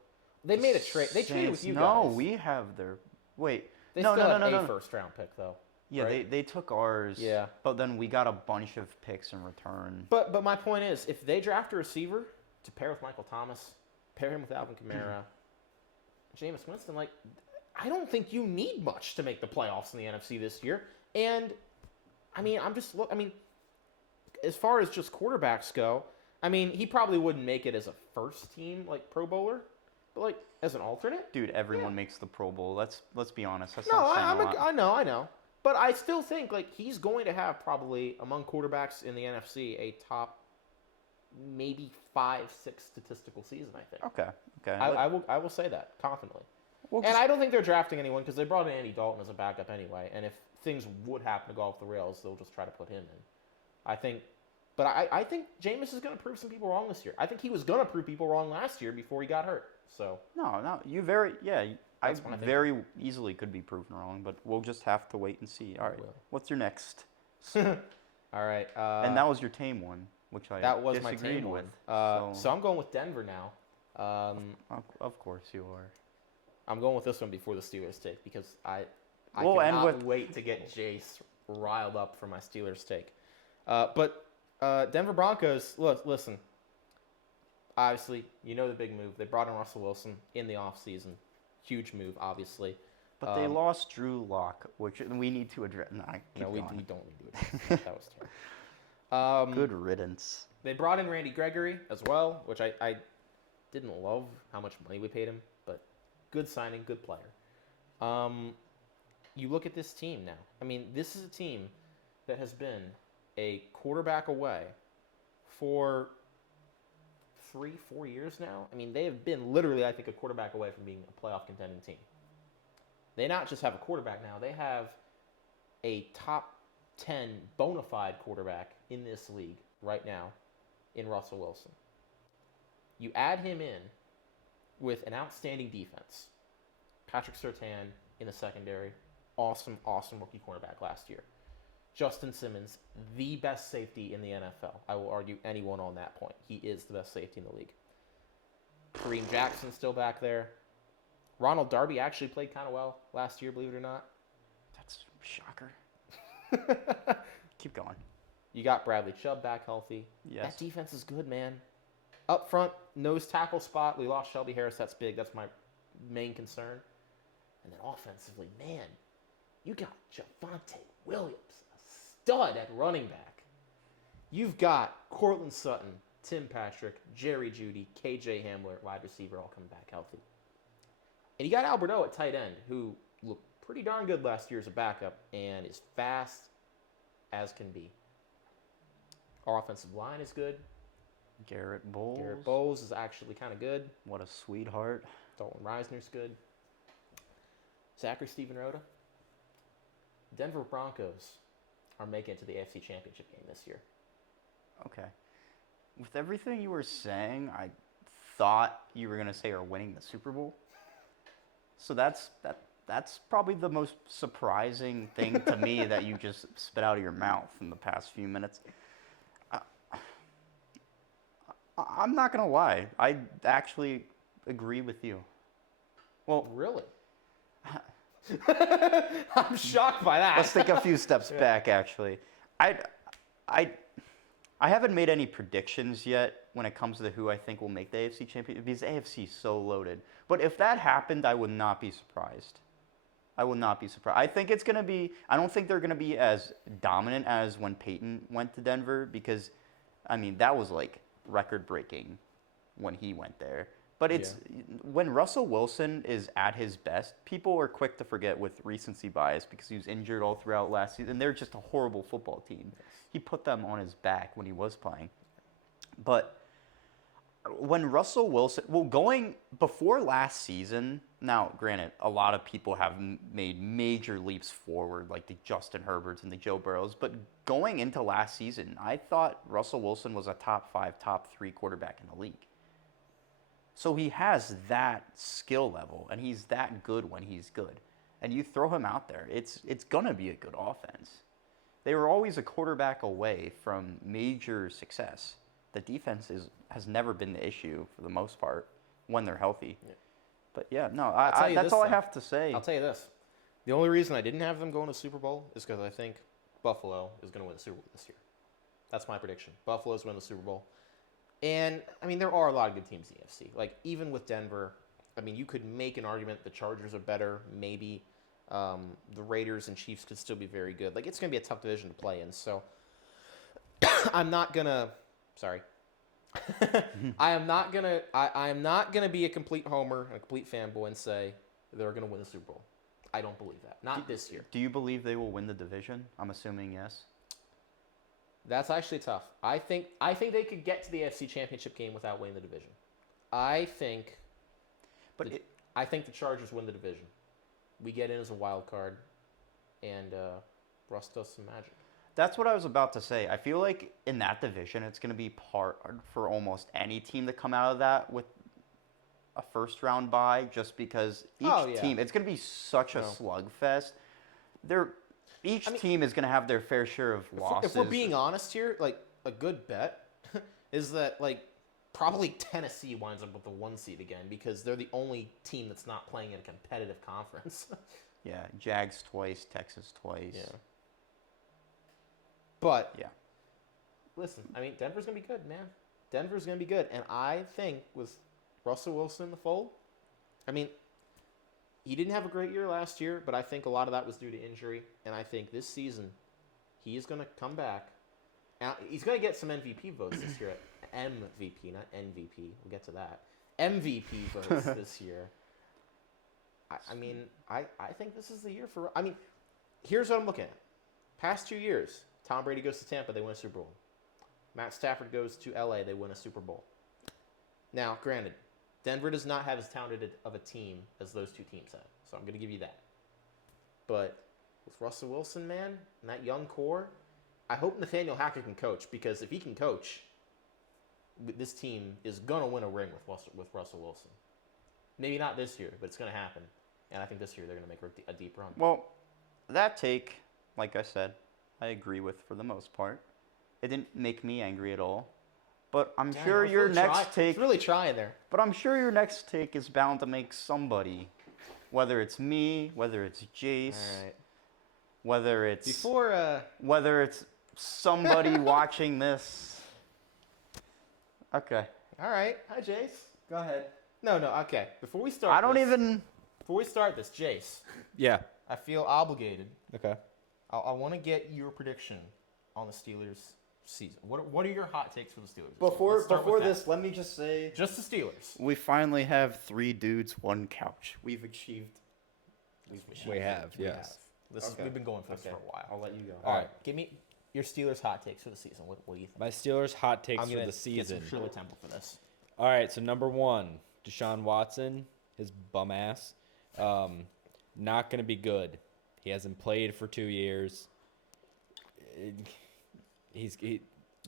They made a trade. They traded with you guys. No, we have their. Wait. They no, still no, have no, a no. first round pick though. Yeah, right? they took ours. Yeah. But then we got a bunch of picks in return. But my point is, if they draft a receiver to pair with Michael Thomas, pair him with Alvin Kamara, Jameis Winston, like, I don't think you need much to make the playoffs in the NFC this year. And I mean, as far as just quarterbacks go, I mean, he probably wouldn't make it as a first team like Pro Bowler, but like as an alternate. Dude, everyone Yeah. makes the Pro Bowl. Let's be honest. That's No, not saying a lot. I know, but I still think like he's going to have probably among quarterbacks in the NFC a top maybe 5-6 statistical season. I think. Okay. I will say that confidently. Well, And I don't think they're drafting anyone because they brought in Andy Dalton as a backup anyway. And if things would happen to go off the rails, they'll just try to put him in. I think, but I think Jameis is going to prove some people wrong this year. I think he was going to prove people wrong last year before he got hurt. So No, I That's what I think. very easily could be proven wrong, but we'll just have to wait and see. All right, will. what's your next? all right. And that was your tame one, which I that was my disagreed tame with. one. So I'm going with Denver now. Of course you are. I'm going with this one before the Steelers take because I We'll end cannot with- wait to get Jace riled up for my Steelers take. But Denver Broncos, listen. Obviously, you know the big move. They brought in Russell Wilson in the offseason. Huge move, obviously. But they lost Drew Lock, which we need to address. Nah, keep We going. don't need to do it. That was terrible. Good riddance. They brought in Randy Gregory as well, which I didn't love how much money we paid him, but good signing, good player. You look at this team now. I mean, this is a team that has been a quarterback away for 3-4 years now. I mean, they have been literally, I think, a quarterback away from being a playoff contending team. They not just have a quarterback now, they have a top 10 bona fide quarterback in this league right now in Russell Wilson. You add him in with an outstanding defense. Patrick Surtain in the secondary, awesome rookie cornerback last year. Justin Simmons, the best safety in the NFL. I will argue anyone on that point. He is the best safety in the league. Kareem Jackson still back there. Ronald Darby actually played kind of well last year, believe it or not. That's a shocker. Keep going. You got Bradley Chubb back healthy. Yes. That defense is good, man. Up front, nose tackle spot, we lost Shelby Harris. That's big. That's my main concern. And then offensively, man, you got Javonte Williams, a stud at running back. You've got Cortland Sutton, Tim Patrick, Jerry Jeudy, KJ Hamler, wide receiver, all coming back healthy. And you got Alberto at tight end, who looked pretty darn good last year as a backup and is fast as can be. Our offensive line is good. Garrett Bowles. Garrett Bowles is actually kind of good. What a sweetheart. Dalton Reisner's good. Zachary Steven Rhoda. Denver Broncos are making it to the AFC Championship game this year. Okay. With everything you were saying, I thought you were going to say are winning the Super Bowl. So that's probably the most surprising thing to me that you just spit out of your mouth in the past few minutes. I'm not going to lie. I actually agree with you. Well, Really? I'm shocked by that. let's take a few steps back, actually. I haven't made any predictions yet when it comes to who I think will make the AFC championship because the AFC is so loaded. But if that happened, I would not be surprised. I will not be surprised. I think it's going to be, I don't think they're going to be as dominant as when Peyton went to Denver because, I mean, that was like record breaking when he went there. But it's when Russell Wilson is at his best, people are quick to forget with recency bias because he was injured all throughout last season. They're just a horrible football team. He put them on his back when he was playing. But when Russell Wilson, well, going before last season, now granted, a lot of people have made major leaps forward, like the Justin Herberts and the Joe Burrows. But going into last season, I thought Russell Wilson was a top 5, top 3 quarterback in the league. So he has that skill level, and he's that good when he's good. And you throw him out there, it's going to be a good offense. They were always a quarterback away from major success. The defense has never been the issue for the most part when they're healthy. Yeah. But yeah, no, that's all I have to say. I'll tell you this. The only reason I didn't have them going to Super Bowl is because I think Buffalo is going to win the Super Bowl this year. That's my prediction. Buffalo's win the Super Bowl. And, I mean, there are a lot of good teams in the AFC. Like, even with Denver, I mean, you could make an argument the Chargers are better. Maybe the Raiders and Chiefs could still be very good. Like, it's going to be a tough division to play in. So, I'm not going to I am not gonna be a complete homer, a complete fanboy, and say they're gonna win the Super Bowl. I don't believe that. Not this year. Do you believe they will win the division? I'm assuming yes. That's actually tough. I think they could get to the AFC Championship game without winning the division. I think the Chargers win the division. We get in as a wild card, and Russ does some magic. That's what I was about to say. I feel like in that division, it's going to be hard for almost any team to come out of that with a first-round bye, just because each team, it's going to be such a slugfest. Each team is going to have their fair share of losses. If we're being honest here, like, a good bet is that, like, probably Tennessee winds up with the 1 seed again because they're the only team that's not playing in a competitive conference. Yeah, Jags twice, Texas twice. Yeah. But, yeah, listen, I mean, Denver's going to be good, man. Denver's going to be good. And I think with Russell Wilson in the fold, I mean, he didn't have a great year last year, but I think a lot of that was due to injury. And I think this season, he is going to come back. Now, he's going to get some MVP votes this year. MVP, not NVP. We'll get to that. MVP votes this year. I mean, I think this is the year for... I mean, here's what I'm looking at. Past 2 years, Tom Brady goes to Tampa, they win a Super Bowl. Matt Stafford goes to LA, they win a Super Bowl. Now, granted, Denver does not have as talented of a team as those two teams have, so I'm going to give you that. But with Russell Wilson, man, and that young core, I hope Nathaniel Hackett can coach, because if he can coach, this team is going to win a ring with Russell Wilson. Maybe not this year, but it's going to happen. And I think this year they're going to make a deep run. Well, that take, like I said, I agree with for the most part. It didn't make me angry at all. But I'm sure your next take... It's really trying there. But I'm sure your next take is bound to make somebody, whether it's me, whether it's Jace, whether it's... whether it's somebody watching this. Okay. All right. Hi, Jace. Go ahead. No, okay. Before we start Before we start this, Jace. Yeah. I feel obligated. Okay. I want to get your prediction on the Steelers season. What are your hot takes for the Steelers? Before this, let me just say... Just the Steelers. We finally have 3 dudes, 1 couch. We've achieved... We have, yes. We've been going for this for a while. I'll let you go. All right. Give me your Steelers hot takes for the season. What do you think? My Steelers hot takes I'm for gonna the season. Get some Shirley Temple for this. All right, so number 1, Deshaun Watson, his bum ass, not going to be good. He hasn't played for 2 years.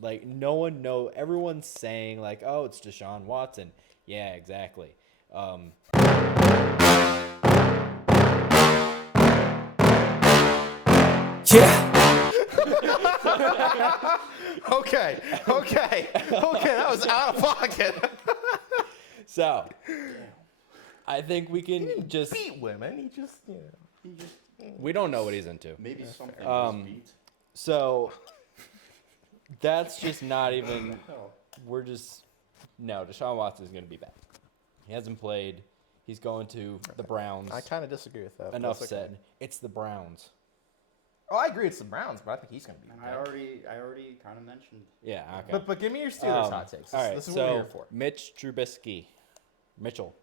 Like, no one know. Everyone's saying, like, oh, it's Deshaun Watson. Yeah, exactly. Okay, that was out of pocket. So, I think we can just... beat women. He just We don't know what he's into. Maybe something was beat. So, that's just not even... We're just... No, Deshaun Watson is going to be back. He hasn't played. He's going to the Browns. I kind of disagree with that. Enough said. It's the Browns. Oh, I agree it's the Browns, but I think he's going to be back. I already kind of mentioned. Yeah, okay. But give me your Steelers hot takes. All right, this is so what we're here for. Mitchell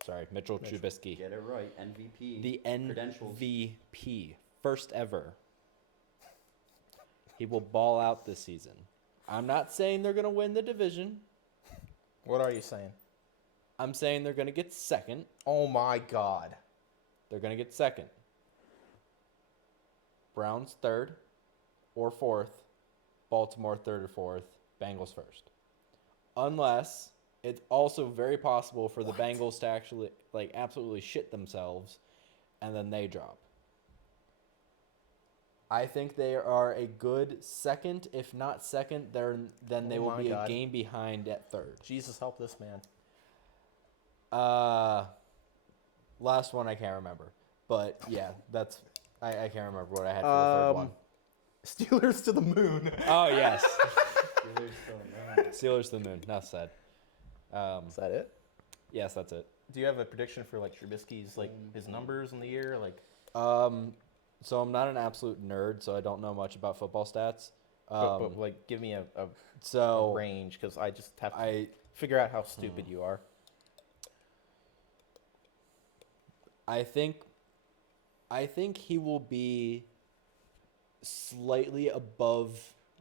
Trubisky. Get it right. MVP. The credentials. MVP. First ever. He will ball out this season. I'm not saying they're going to win the division. What are you saying? I'm saying they're going to get second. Oh, my God. They're going to get second. Browns third or fourth. Baltimore third or fourth. Bengals first. Unless it's also very possible for the Bengals to actually, like, absolutely shit themselves and then they drop. I think they are a good second. If not second, then they will be a game behind at third. Jesus, help this man. Last one I can't remember. But, yeah, that's... I can't remember what I had for the third one. Steelers to the moon. Oh, yes. Steelers to the moon. Enough said. Is that it? Yes, that's it. Do you have a prediction for, like, Trubisky's, like, his numbers in the year? Like, so I'm not an absolute nerd, so I don't know much about football stats. but like, give me a range, because I just have to... figure out how stupid you are. I think he will be slightly above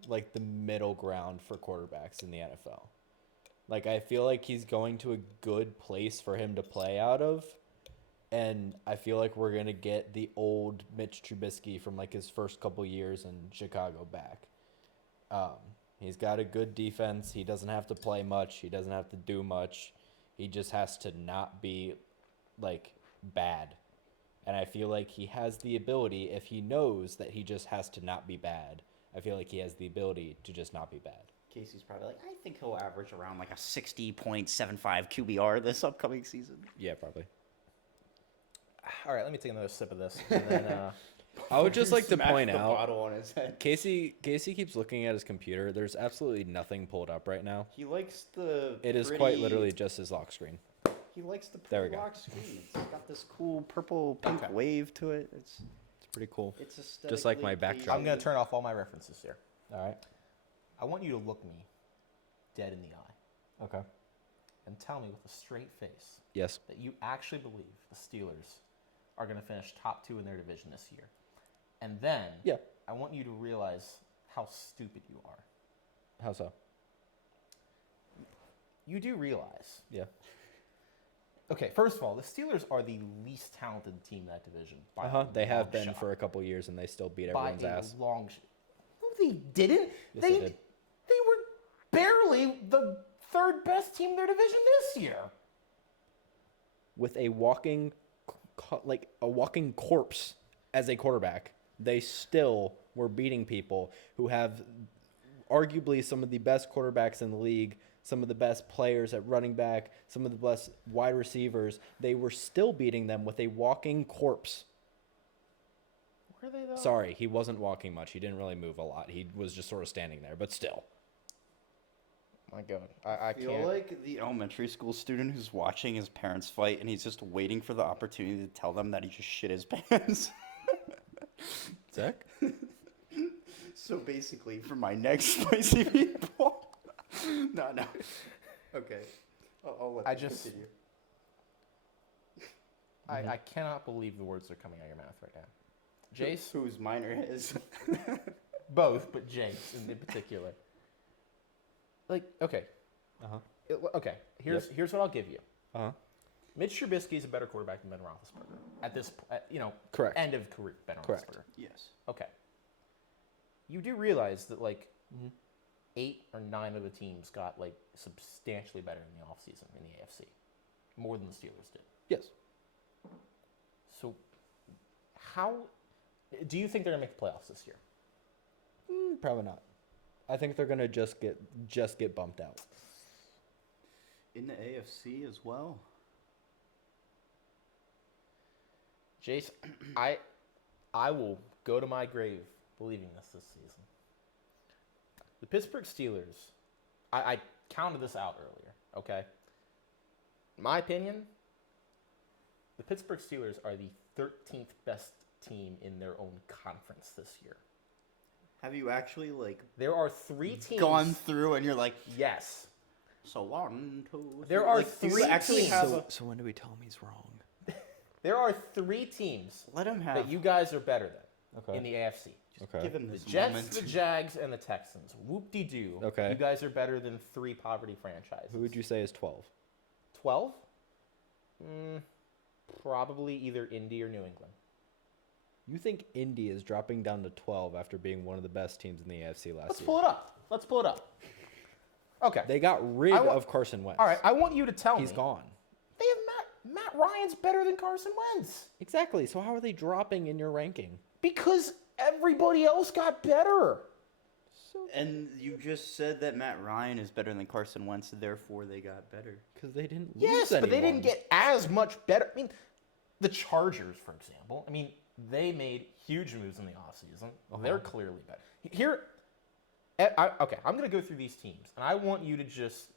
like the middle ground for quarterbacks in the NFL. Like I feel like he's going to a good place for him to play out of. And I feel like we're going to get the old Mitch Trubisky from like his first couple years in Chicago back. He's got a good defense. He doesn't have to play much. He doesn't have to do much. He just has to not be like bad. And I feel like he has the ability, if he knows that he just has to not be bad, I feel like he has the ability to just not be bad. Casey's probably like, I think he'll average around like a 60.75 QBR this upcoming season. Yeah, probably. All right, let me take another sip of this. And then, I would just like to point the out, bottle on his head. Casey keeps looking at his computer. There's absolutely nothing pulled up right now. He likes the. It is pretty- quite literally just his lock screen. He likes the There we pretty go. lock screen. It's got this cool purple pink Okay. wave to it. It's Pretty cool. aesthetically like my backdrop. I'm going to turn off all my references here. All right. I want you to look me dead in the eye Okay. and tell me with a straight face Yes. that you actually believe the Steelers are going to finish top 2 in their division this year. And then Yeah. I want you to realize how stupid you are. How so? You do realize. Yeah. Okay, first of all, the Steelers are the least talented team in that division. By a They have long been shot. for a couple years, and they still beat By everyone's a ass. long shot. No, they didn't. Yes, they did. They were barely the third best team in their division this year. With a walking corpse as a quarterback, they still were beating people who have arguably some of the best quarterbacks in the league, some of the best players at running back, some of the best wide receivers. They were still beating them with a walking corpse. Were they though? Sorry, he wasn't walking much. He didn't really move a lot. He was just sort of standing there, but still. My God, I feel can't. like the elementary school student who's watching his parents fight and he's just waiting for the opportunity to tell them that he just shit his pants. Zach? So basically, for my next spicy meatball. No. Okay. I'll let I you just- continue. I cannot believe the words that are coming out of your mouth right now. Jace, Whose minor is. both, but Jace in particular. Like, okay, Uh-huh. okay. Here's what I'll give you. Uh-huh. Mitch Trubisky is a better quarterback than Ben Roethlisberger at this, Correct. end of career. Ben Correct. Roethlisberger. Yes. Okay. You do realize that like 8 or 9 of the teams got like substantially better in the offseason in the AFC, more than the Steelers did. Yes. So, how do you think they're gonna make the playoffs this year? Probably not. I think they're gonna just get bumped out. In the AFC as well. Jace, I will go to my grave believing this season. The Pittsburgh Steelers, I counted this out earlier, okay? In my opinion, the Pittsburgh Steelers are the 13th best team in their own conference this year. Have you actually, There are 3 teams. gone through and you're like, Yes. so 1, 2, 3. There are like, do you 3 actually teams. have So when do we tell him he's wrong? There are 3 teams Let him have. that you guys are better than Okay. in the AFC. Okay. Give him The this Jets, moment. the Jags, and the Texans. Whoop-de-doo. Okay. You guys are better than 3 poverty franchises. Who would you say is 12? 12? Probably either Indy or New England. You think Indy is dropping down to 12 after being one of the best teams in the AFC last Let's year? pull it up. Let's pull it up. Okay. They got rid I wa- of Carson Wentz. All right. I want you to tell He's me. gone. They have Matt Ryan's better than Carson Wentz Exactly. So how are they dropping in your ranking? because everybody else got better. And you just said that Matt Ryan is better than Carson Wentz, therefore they got better. Because they didn't Yes, lose but they anyone. didn't get as much better. I mean, the Chargers, for example, they made huge moves in the offseason. They're clearly better. Here, okay, I'm going to go through these teams, and I want you to just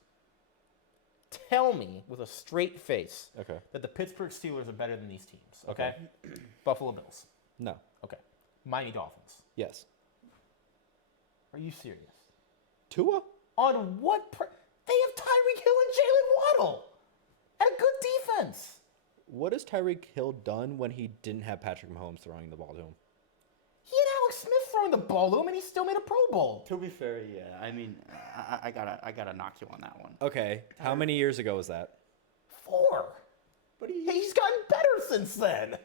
tell me with a straight face Okay. that the Pittsburgh Steelers are better than these teams, okay? Buffalo Bills, No. okay. Miami Dolphins. Yes. Are you serious? Tua? On what? They They have Tyreek Hill and Jalen Waddle and a good defense. What has Tyreek Hill done when he didn't have Patrick Mahomes throwing the ball to him? He had Alex Smith throwing the ball to him, and he still made a Pro Bowl. To be fair, yeah. I mean, I gotta knock you on that one. Okay, how many years ago was that? 4. But He's gotten better since then.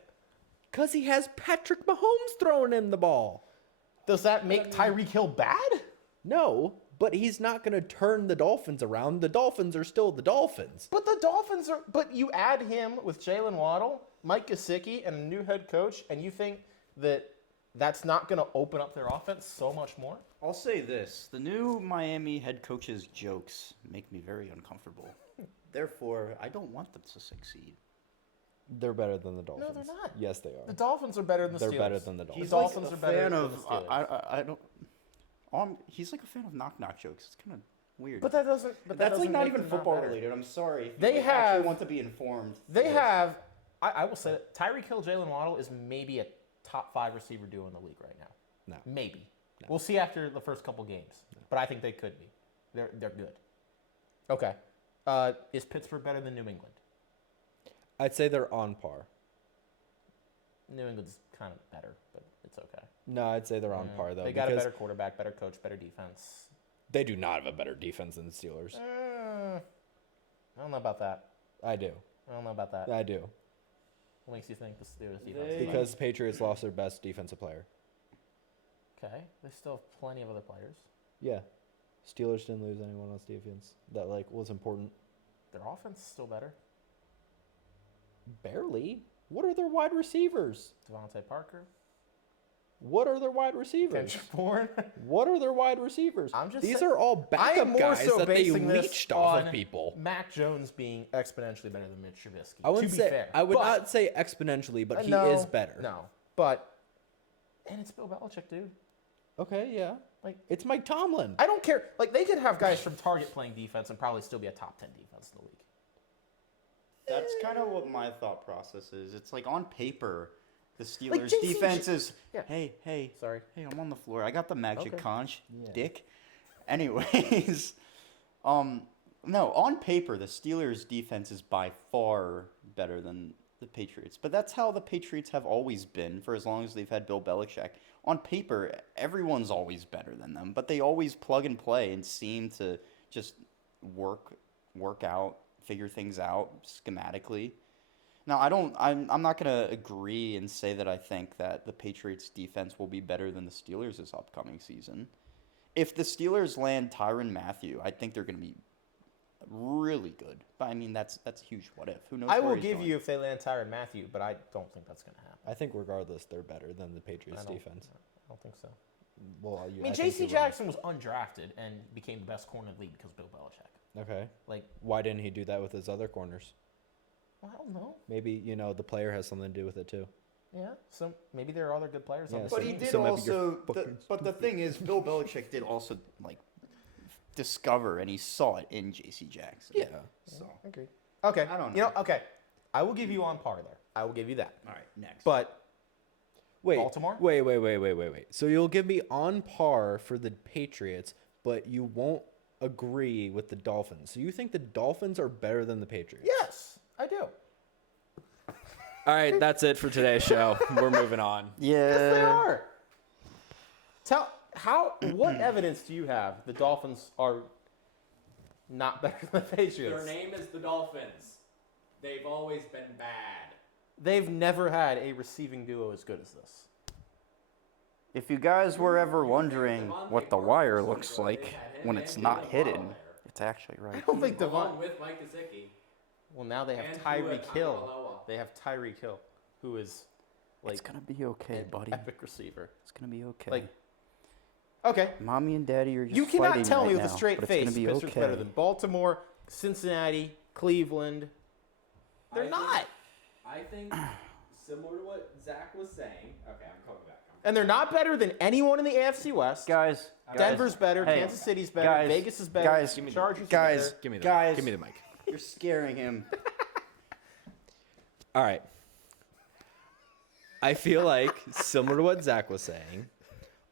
Because he has Patrick Mahomes throwing him the ball. Does that make Tyreek Hill bad? No, but he's not going to turn the Dolphins around. The Dolphins are still the Dolphins. But the Dolphins are. But you add him with Jalen Waddle, Mike Gesicki, and a new head coach, and you think that that's not going to open up their offense so much more? I'll say this: the new Miami head coach's jokes make me very uncomfortable. Therefore, I don't want them to succeed. They're better than the Dolphins. they're not. Yes, they are. The Dolphins are better than the Steelers. They're better than the Dolphins. The Dolphins are better fan than of, the Steelers. I don't. He's like a fan of knock jokes. It's kind of weird. But that doesn't. But that that's like doesn't not make even them football better. related. I'm sorry. If They you have- actually want to be informed. They yes. have. I will say that Tyreek Hill, Jalen Waddle is maybe a top 5 receiver duo in the league right now. No. Maybe. No. We'll see after the first couple games. No. But I think they could be. They're good. Okay. Is Pittsburgh better than New England? I'd say they're on par. New England's kind of better, but it's okay. No, I'd say they're on par, though. They got a because better quarterback, better coach, better defense. They do not have a better defense than the Steelers. I don't know about that. I do. I don't know about that. I do. What makes you think the Steelers defense? is Because the Patriots lost their best defensive player. better? Okay, they still have plenty of other players. Yeah. Steelers didn't lose anyone else defense that was important. Their offense is still better. Barely. What are their wide receivers? Devontae Parker, What are their wide receivers? Kendrick Bourne. What are their wide receivers? I'm just These saying- are all I am backup more guys so that they basing this leached off on of people. Mac Jones being exponentially better than Mitch Trubisky. I wouldn't to say be fair. I would But- not say exponentially, but he no, is better. No, but and it's Bill Belichick, dude. Okay, yeah. Like It's Mike Tomlin. I don't care. Like they could have guys from Target playing defense and probably still be a top 10 defense in the league. That's kind of what my thought process is. It's like on paper, the Steelers' JC defense is. Yeah. Hey, Sorry. hey, I'm on the floor. I got the magic Okay. conch, Yeah. dick. Anyways, no, on paper, the Steelers' defense is by far better than the Patriots. But that's how the Patriots have always been for as long as they've had Bill Belichick. On paper, everyone's always better than them, but they always plug and play and seem to just work out, figure things out schematically. Now, I'm not going to agree and say that I think that the Patriots defense will be better than the Steelers this upcoming season. If the Steelers land Tyrann Mathieu, I think they're going to be really good. But I mean, that's a huge what if. Who knows? I where will he's give going. you if they land Tyrann Mathieu, but I don't think that's going to happen. I think regardless, they're better than the Patriots I don't- defense. I don't think so. Well, I mean, think J.C. you're wrong. Jackson was undrafted and became the best corner in the league because of Bill Belichick. Okay. Like, Why didn't he do that with his other corners? I don't know. Maybe, the player has something to do with it too. Yeah, so maybe there are other good players on Yeah, the But team. he did So maybe you're also. fucking But the thing is, Bill Belichick did also discover and he saw it in J.C. Jackson. So Agreed. Okay. I don't You know, know. okay. I will give you on par there. I will give you that. all right, next. But Wait. Baltimore? Wait. So you'll give me on par for the Patriots, but you won't agree with the Dolphins. So you think the Dolphins are better than the Patriots? yes, I do. All right, that's it for today's show. We're moving on. Yes, they yeah. are. What evidence do you have the Dolphins are not better than the Patriots? Their name is the Dolphins. They've always been bad. They've never had a receiving duo as good as this. If you guys were ever wondering what the wire looks like when it's not hidden, it's actually I right. don't think Along Devon. with Mike Gesicki. Well, now they have And Tyreek Tua Hill. Tagovailoa. They have Tyreek Hill, who is like It's gonna be okay, an buddy. epic receiver. It's gonna be okay. Like, okay, Mommy and Daddy are just you cannot fighting tell right me with a now, straight but it's face gonna be Pittsburgh's okay. better than Baltimore, Cincinnati, Cleveland. They're I not. I think, similar to what Zach was saying. Okay, I'm coming back. And they're not better than anyone in the AFC West. Guys, Denver's better. hey, Kansas City's better. guys, Vegas is better. guys, Chargers guys, are better. Give me the guys, Give me the mic. You're scaring him. All right. I feel like, similar to what Zach was saying,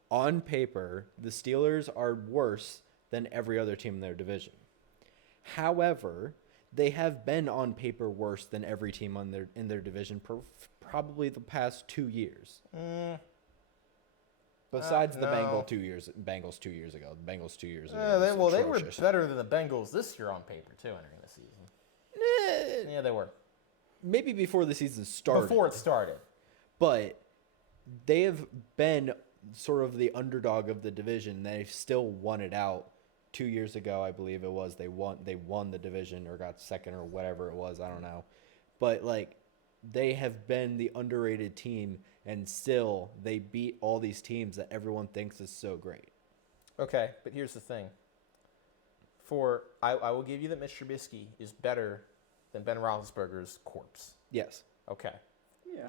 on paper, the Steelers are worse than every other team in their division. However, they have been on paper worse than every team in their division probably the past 2 years. Besides the no. Bengals 2 years ago. The Bengals 2 years ago. They were atrocious. better than the Bengals this year on paper too, entering the season. Yeah, they were Maybe before the season started. before it started. But they have been sort of the underdog of the division. They've still won it out. 2 years ago, I believe it was, they won the division or got second or whatever it was. I don't know. But, like, they have been the underrated team, and still they beat all these teams that everyone thinks is so great. Okay, but here's the thing. I will give you that Mitch Trubisky is better than Ben Roethlisberger's corpse. Yes. Okay. Yeah.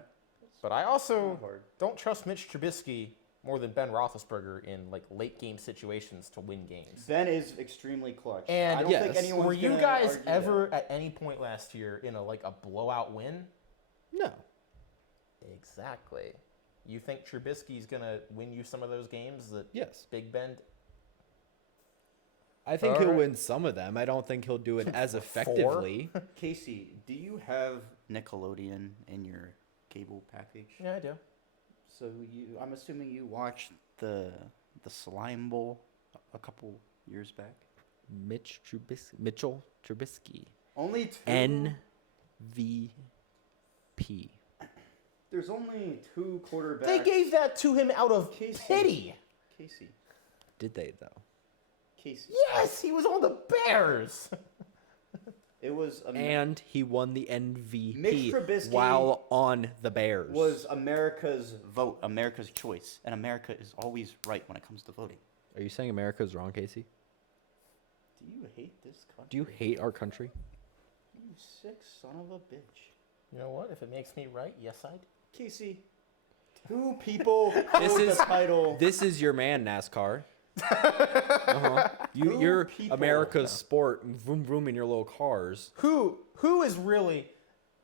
But I also not hard. don't trust Mitch Trubisky more than Ben Roethlisberger in like late game situations to win games. Ben is extremely clutch. And I don't think yes. anyone's were you gonna guys argue ever that. at any point last year in a blowout win? No. Exactly. You think Trubisky's gonna win you some of those games that Yes. Big Ben? I think All he'll right. win some of them. I don't think he'll do it as effectively. Casey, do you have Nickelodeon in your cable package? Yeah, I do. So I'm assuming you watched the Slime Bowl a couple years back. Mitchell Trubisky. Only two. MVP. There's only two quarterbacks. They gave that to him out of Casey. pity. Casey. Did they, though? Casey. Yes, he was on the Bears. It was And he won the MVP Mitch Trubisky while on the Bears. was America's vote, America's choice, and America is always right when it comes to voting. Are you saying America's wrong, Casey? Do you hate this country? Do you hate our country? You sick son of a bitch. You know what? If it makes me right, yes, I'd. Casey, two people This hold is- the title. This is your man, NASCAR. Two You're people. America's sport, vroom vroom in your little cars. Who is really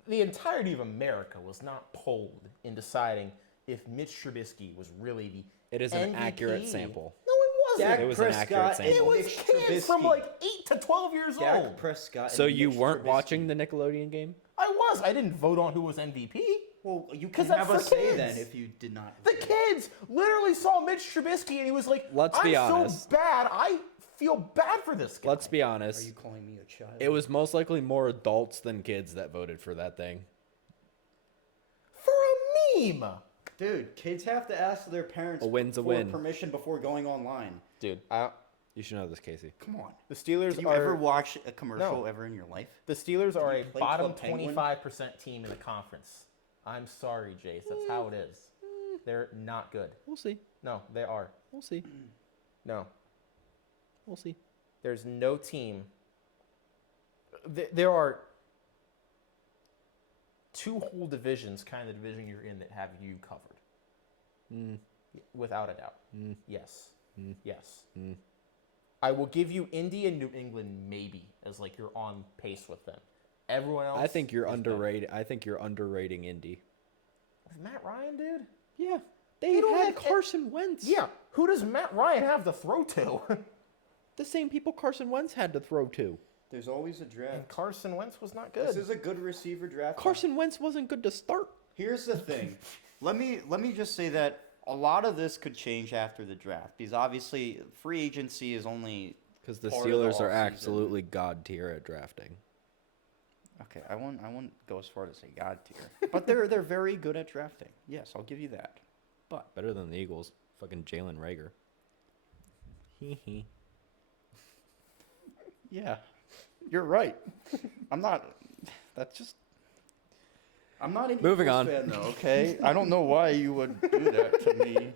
the entirety of America was not polled in deciding if Mitch Trubisky was really the It is an MVP. accurate sample. No, it wasn't. Dak It was an accurate Prescott sample. It and was Mitch kids from Trubisky. like 8 to 12 years Dak old. Prescott. So and you Mitch weren't Trubisky. watching the Nickelodeon game? I was. I didn't vote on who was MVP. Well, you 'Cause can that's have a for say kids. then if you did not. The kids literally saw Mitch Trubisky and he was like, Let's be honest. so bad. I feel bad for this guy. Let's be Are honest. you calling me a child? It was most likely more adults than kids that voted for that thing. For a meme. Dude, kids have to ask their parents A win's a for win. permission before going online. Dude, You should know this, Casey. Come on. the Steelers Did you are ever watch a commercial No. ever in your life? the Steelers are you a play bottom Club Penguin? 25% team in the conference. I'm sorry, Jace. That's how it is. They're not good. We'll see. No, they are. We'll see. No. We'll see. There's no team. There are two whole divisions, kind of the division you're in, that have you covered. Without a doubt. Yes. Yes. I will give you Indy and New England maybe as like you're on pace with them. Everyone else. I think you're is better. underrated. I think you're underrating Indy. Matt Ryan, dude. Yeah. They don't had have- Carson Wentz. Yeah. Who does Matt Ryan have to throw to? The same people Carson Wentz had to throw to. There's always a and draft. Carson Wentz was not This good. is a good receiver draft. Carson Wentz wasn't good to start. Here's the thing. let me just say that a lot of this could change after the draft because obviously free agency is only Because the part of the Steelers are offseason. absolutely god tier at drafting. Okay, I won't go as far to say god tier, but they're very good at drafting. Yes, I'll give you that. But Better than the Eagles. Fucking Jalen Rager. Hee. yeah, you're right. I'm not. That's just. I'm not an Moving Eagles on. fan though. Okay, I don't know why you would do that to me.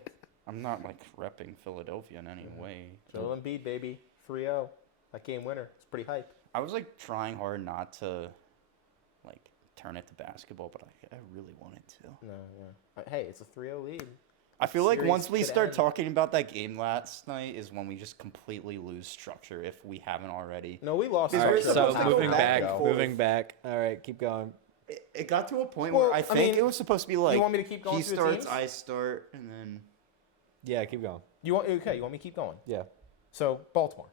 I'm not like repping Philadelphia in any way. Joel Embiid, baby. 3-0. That game winner. It's pretty hype. I was like trying hard not to, like, turn it to basketball, but I really wanted to. No, yeah. Hey, it's a 3-0 lead. I feel like Series once we could start end. talking about that game last night is when we just completely lose structure if we haven't already. No, we lost. Because All we're right, so supposed to go moving back back, and forth. moving back. All right, keep going. It got to a point Well, where I I think mean, it was supposed to be like want me to keep going he through the starts, teams? I start, and then Yeah, keep going. You want me to keep going? Yeah. So Baltimore.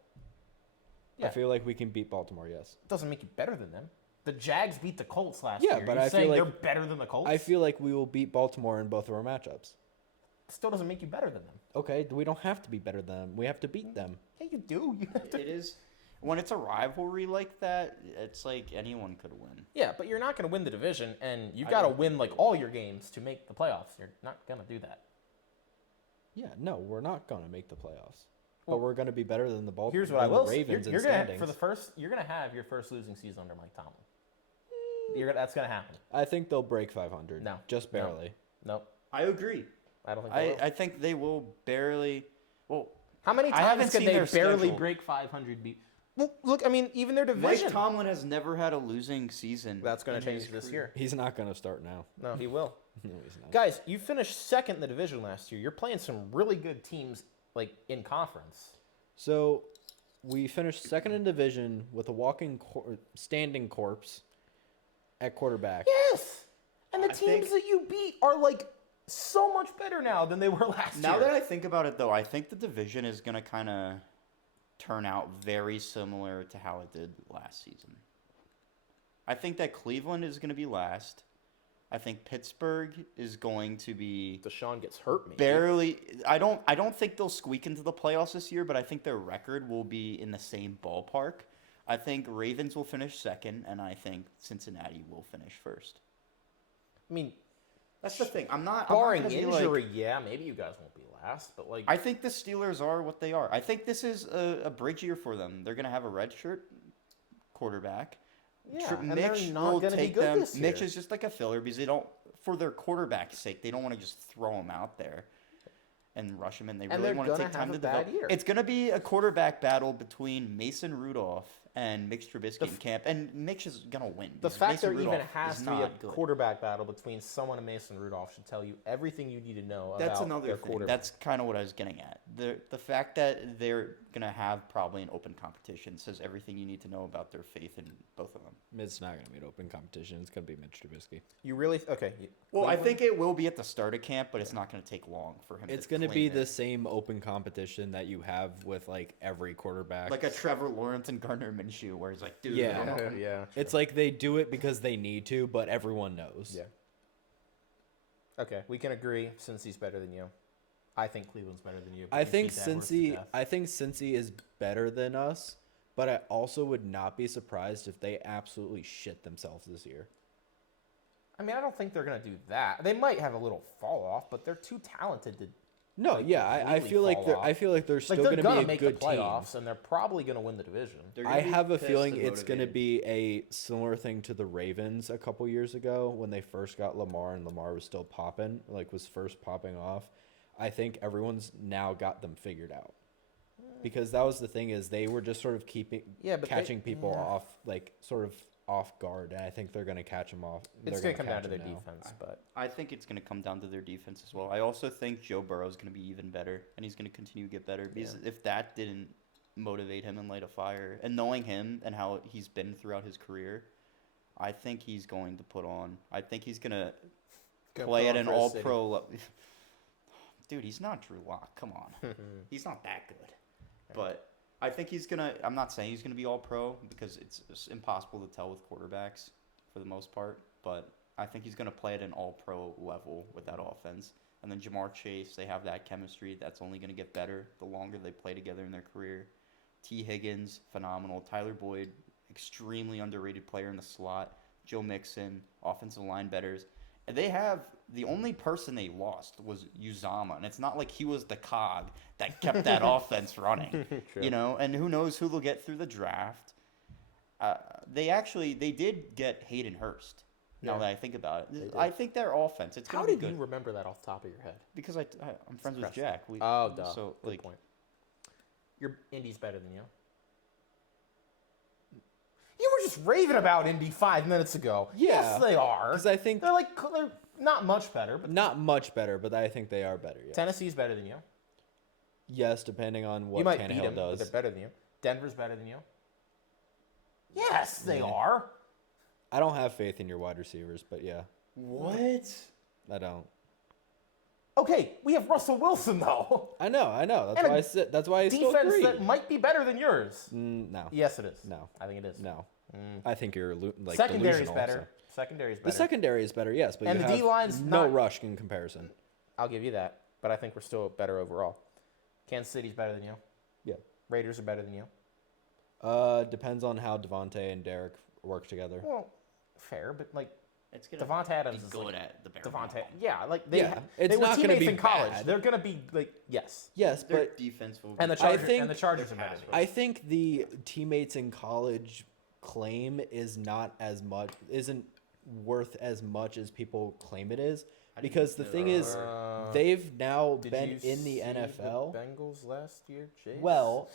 Yeah. I feel like we can beat Baltimore. Yes. Doesn't make you better than them. The Jags beat the Colts last Yeah, year. but You're I feel saying like- they're better than the Colts? I feel like we will beat Baltimore in both of our matchups. Still doesn't make you better than them. Okay, we don't have to be better than them. We have to beat them. Yeah, you do. You have to. It is when it's a rivalry like that. It's like anyone could win. Yeah, but you're not going to win the division, and you've I got to don't win think like they all your games to make the playoffs. You're not going to do that. Yeah, no, we're not going to make the playoffs. Well, But we're going to be better than the Baltimore. Here's what I will say: Ravens you're in gonna standings. for the first. You're going to have your first losing season under Mike Tomlin. That's going to happen. I think they'll break 500. No, just no. barely. Nope, I agree. I don't think. They will. I think they will barely. Well, How many I haven't times can seen they their barely schedule. break 500? Well, look, I mean, even their division. Mike Tomlin has never had a losing season. That's going in to change his this career. year. He's not going to start now. No, he will. No, he's not. Guys, you finished second in the division last year. You're playing some really good teams, like in conference. So we finished second in division with a standing corpse at quarterback. Yes, and the I teams think- that you beat are like so much better now than they were last Now year. that I think about it, though, I think the division is going to kind of turn out very similar to how it did last season. I think that Cleveland is going to be last. I think Pittsburgh is going to be Deshaun gets hurt, maybe. barely. I don't think they'll squeak into the playoffs this year, but I think their record will be in the same ballpark. I think Ravens will finish second, and I think Cincinnati will finish first. I mean, That's the thing. I'm not barring gonna be injury, yeah, maybe you guys won't be last, but like, I think the Steelers are what they are. I think this is a bridge year for them. They're going to have a redshirt quarterback. yeah, and Mitch they're not will going to be take good them. this year. Mitch is just like a filler because they don't, for their quarterback's sake, they don't want to just throw him out there and rush him in. They And really they're want to gonna take time have to a bad develop. year. It's going to be a quarterback battle between Mason Rudolph and Mitch Trubisky in camp, and Mitch is going to win. The because fact Mason there even Rudolph has is to be a not good. quarterback battle between someone and Mason Rudolph should tell you everything you need to know That's about another their thing. quarterback. That's kind of what I was getting at. The fact that they're gonna have probably an open competition says everything you need to know about their faith in both of them. It's not going to be an open competition. It's going to be Mitch Trubisky. You really okay? Well, I Cleveland? think it will be at the start of camp, but it's not gonna take long for him. It's to going to claim be the it. same open competition that you have with like every quarterback. like a Trevor Lawrence and Gardner Minshew, where he's like, dude, Yeah. I'm not- yeah. It's like they do it because they need to, but everyone knows. Yeah. Okay, we can agree Cincy's better than you. I think Cleveland's better than you. but I you think beat Denver to Cincy. death. I think Cincy is better than us, but I also would not be surprised if they absolutely shit themselves this year. I mean, I don't think they're gonna do that. They might have a little fall off, but they're too talented to. No, Like, yeah, I completely feel like fall they're. off. I feel like they're Like still they're going to gonna be a make good the playoffs, team. and they're probably gonna win the division. They're gonna I be have a pissed feeling and it's going to motivated. be a similar thing to the Ravens a couple years ago when they first got Lamar and Lamar was still popping, like was first popping off. I think everyone's now got them figured out. Because that was the thing is they were just sort of Yeah, but catching people yeah. off like sort of off guard, and I think they're going to catch them off. It's they're gonna come down catch to their 'em now. defense, but I think it's going to come down to their defense as well. I also think Joe Burrow is going to be even better, and he's going to continue to get better. Because if that didn't motivate him and light a fire, and knowing him and how he's been throughout his career, I think he's going to put on. I think he's going to Gonna play put at on an for his all-pro level. Dude, he's not Drew Lock. Come on. He's not that good. But I think he's going to – I'm not saying he's going to be all-pro because it's impossible to tell with quarterbacks for the most part. But I think he's going to play at an all-pro level with that offense. And then Jamar Chase, they have that chemistry that's only going to get better the longer they play together in their career. T. Higgins, phenomenal. Tyler Boyd, extremely underrated player in the slot. Joe Mixon, offensive line betters. And they have the only person they lost was Uzama, and it's not like he was the cog that kept that offense running, you know. And who knows who they'll get through the draft? They did get Hayden Hurst. Now Yeah. that I think about it, did. I think their offense. It's how gonna be did good you remember that off the top of your head? because I'm friends with impressive. Jack. Oh, duh. So Good like, point. Your Indy's better than you. You were just raving about Indy 5 minutes ago. Yeah, Yes, they are. because I think They're not much better, but not much better, but I think they are better. Yes, Tennessee's better than you. yes, depending on what You might beat Tannehill them, but does. they're better than you. Denver's better than you. Yes, they are. I don't have faith in your wide receivers, but yeah, what? I don't. Okay, we have Russell Wilson though. I know. That's And a why I said. That's why I still Defense agree. that might be better than yours. No. Yes, it is. No. I think it is. No. I think you're like Secondary's delusional, better. so. Secondary's better. The secondary is better, yes, but And you the have D-line's no not- rush in comparison. I'll give you that, but I think we're still better overall. Kansas City's better than you. Yeah. Raiders are better than you. Depends on how Devontae and Derek work together. Well, fair, but like It's gonna Devontae Adams be is good like at the bare Devontae. minimum. Yeah, like they Yeah, it's they were not gonna teammates be in college. bad. They're gonna be like yes. Yes, Their but defense will. And the be Chargers think- and the Chargers are better. I think the teammates in college claim is not as much, isn't worth as much as people claim it is. Because the thing is, they've now Did been you in the see NFL. The Bengals last year, Chase? Well,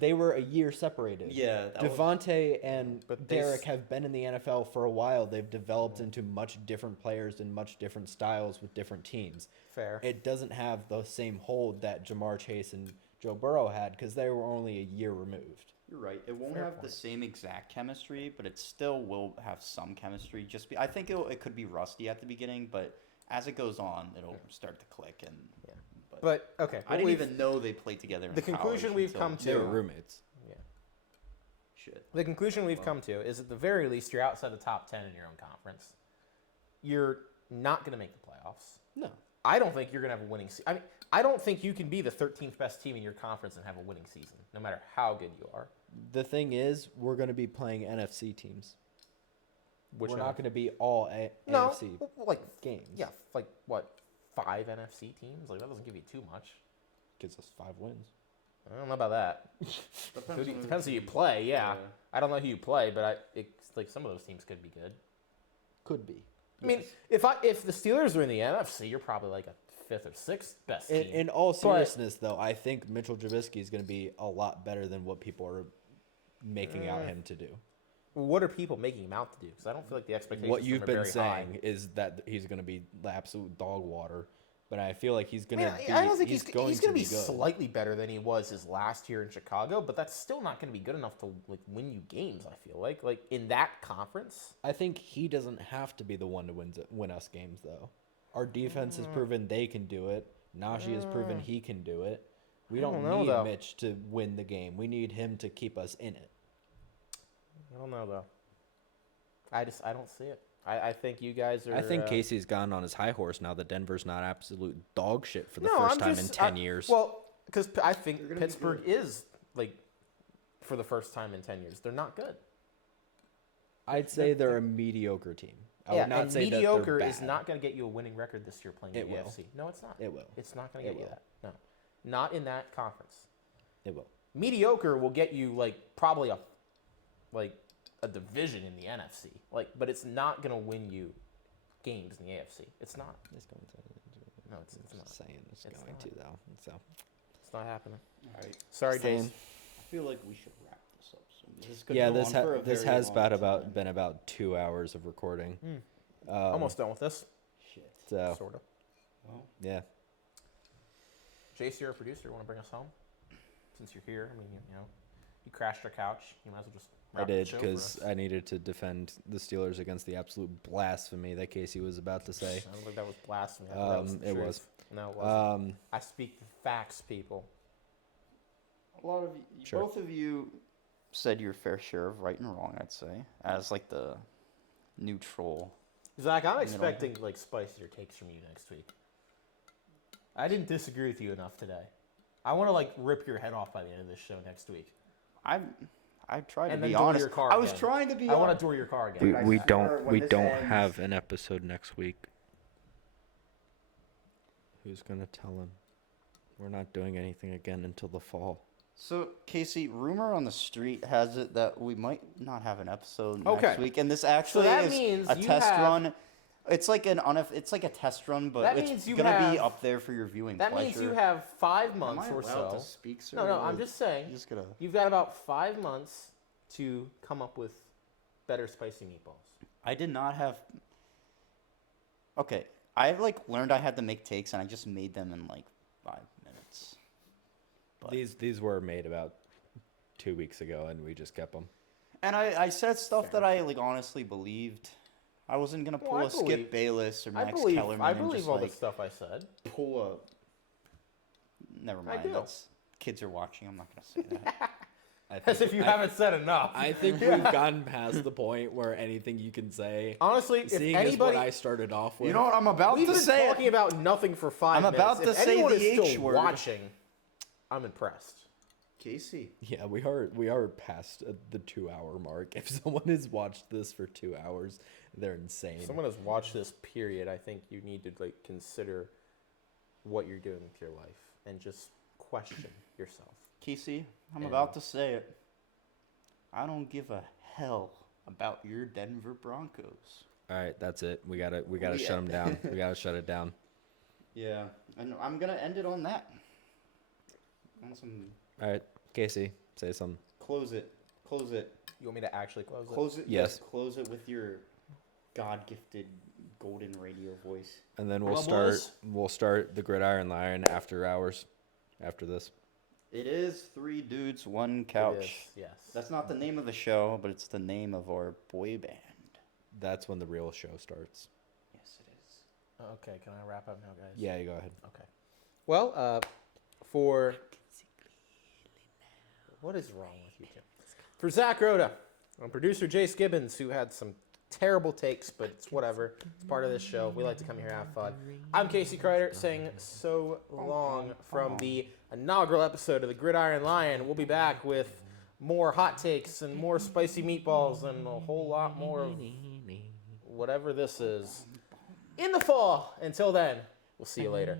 they were a year separated. Yeah, that was- Devontae and But they Derek s- have been in the NFL for a while. They've developed into much different players and much different styles with different teams. fair. It doesn't have the same hold that Jamar Chase and Joe Burrow had because they were only a year removed. You're right. It won't Fair have the point. same exact chemistry, but it still will have some chemistry. I think it could be rusty at the beginning, but as it goes on, it'll start to click. And Yeah. But okay, I didn't even know they played together. the conclusion we've come They to. were roommates. Yeah. Shit. The conclusion we've come to is at the very least you're outside the top 10 in your own conference. You're not going to make the playoffs. No. I don't think you're going to have a winning season. I mean, I don't think you can be the 13th best team in your conference and have a winning season, no matter how good you are. The thing is, we're going to be playing NFC teams. Which we're NFC? not going to be all No, NFC like games. yeah, like what, 5 NFC teams? Like that doesn't give you too much. Gives us 5 wins. I don't know about that. Depends who you play. Yeah, I don't know who you play, but it's like some of those teams could be good. Could be. I mean, if the Steelers are in the NFC, you're probably like a 5th or 6th best team. In all seriousness, though, I think Mitchell Trubisky is going to be a lot better than what people are making out him to do. What are people making him out to do? Because I don't feel like the expectations. What you've are been very saying high. is that he's going to be the absolute dog water, but I feel like he's going Man, to be. I don't think he's going going to to be be good. slightly better than he was his last year in Chicago, but that's still not going to be good enough to like win you games. I feel like in that conference. I think he doesn't have to be the one to win us games, though. Our defense has proven they can do it. Najee has proven he can do it. We don't know, need though. Mitch to win the game. We need him to keep us in it. I don't know though. I don't see it. I think you guys are. I think Casey's gone on his high horse now that Denver's not absolute dog shit for the No, first I'm time in just- 10 years. Well, because I think gonna be Pittsburgh good. is like for the first time in 10 years. They're not good. I'd say they're a mediocre team. I yeah, would not and say mediocre that they're is bad. not going to get you a winning record this year playing It in the will. AFC. No, it's not. It will. It's not going to It get you will. that. No, not in that conference. It will. Mediocre will get you like probably a division in the NFC. But it's not going to win you games in the AFC. It's not. It's going to. No, it's not. Saying it's, It's going not. to though. So It's not happening. All right. Sorry, Saying- Jason. I feel like we should wrap this up soon. This is gonna yeah, go this on for a this very has long about time. been about 2 hours of recording. Almost done with this. Shit. So Sort of. Well, yeah, Jace, you're a producer. Want to bring us home? Since you're here, I mean, you crashed our couch. You might as well just. I wrap the did show for because us. I needed to defend the Steelers against the absolute blasphemy that Casey was about to say. I don't think that was blasphemy. I think that was the It truth. was. No, it wasn't. Um, I speak the facts, people. a lot of you, Sure. both of you said your fair share of right and wrong. I'd say as like the neutral. Zach, I'm Middle. expecting like spicier takes from you next week. I didn't disagree with you enough today. I want to like rip your head off by the end of this show next week. I try to And then be door honest. your car I was again. trying to be. I want honest. to door your car again. we I swear don't when we this don't ends- have an episode next week. Who's gonna tell him? We're not doing anything again until the fall. So Casey, rumor on the street has it that we might not have an episode Okay. next week, and this actually that is means a you test have- run. It's like it's like a test run, but That it's means you gonna be have- up there for your viewing That pleasure. means you have 5 Am months I or allowed so. to speak, sir? No, or I'm just saying. you just gonna. You've got about 5 months to come up with better spicy meatballs. I did not have. Okay, I like learned I had to make takes, and I just made them in like 5 minutes. But- These were made about 2 weeks ago, and we just kept them. And I said stuff that I like honestly believed I wasn't gonna pull Well, I a Skip believe- Bayless or I Max believe Kellerman I and believe just all like the stuff I said. pull a. Never mind. do. That's kids are watching. I'm not gonna say that. I As think- if you I- haven't said enough. I think we've gotten past the point where anything you can say. Honestly, if Seeing as anybody, what I started off with. You know what? I'm about we've to been say talking it. about nothing for 5 I'm minutes. about to if say anyone the is still H word. watching, I'm impressed. Casey. Yeah, we are past the 2-hour mark. If someone has watched this for 2 hours, they're insane. If someone has watched this period, I think you need to like consider what you're doing with your life and just question yourself. Casey, I'm And- about to say it. I don't give a hell about your Denver Broncos. All right, that's it. We gotta Yeah. shut them down. We gotta shut it down. Yeah, and I'm gonna end it on that. On some All right, Casey, say something. close it. Close it. You want me to actually close it? Close it. Yes. Close it with your God-gifted golden radio voice. And then we'll Well, start. boys. We'll start the Gridiron Lion after hours. After this. It is 3 dudes, 1 It couch. is, yes. That's not the name of the show, but it's the name of our boy band. That's when the real show starts. Yes, it is. Okay, can I wrap up now, guys? Yeah, you go ahead. Okay. Well, for what is wrong with you two? For Zach Rhoda, and producer Jay Skibbins, who had some terrible takes, but it's whatever. It's part of this show. We like to come here and have fun. I'm Casey Kreider saying so long from the inaugural episode of the Gridiron Lion. We'll be back with more hot takes and more spicy meatballs and a whole lot more of whatever this is in the fall. Until then, we'll see you later.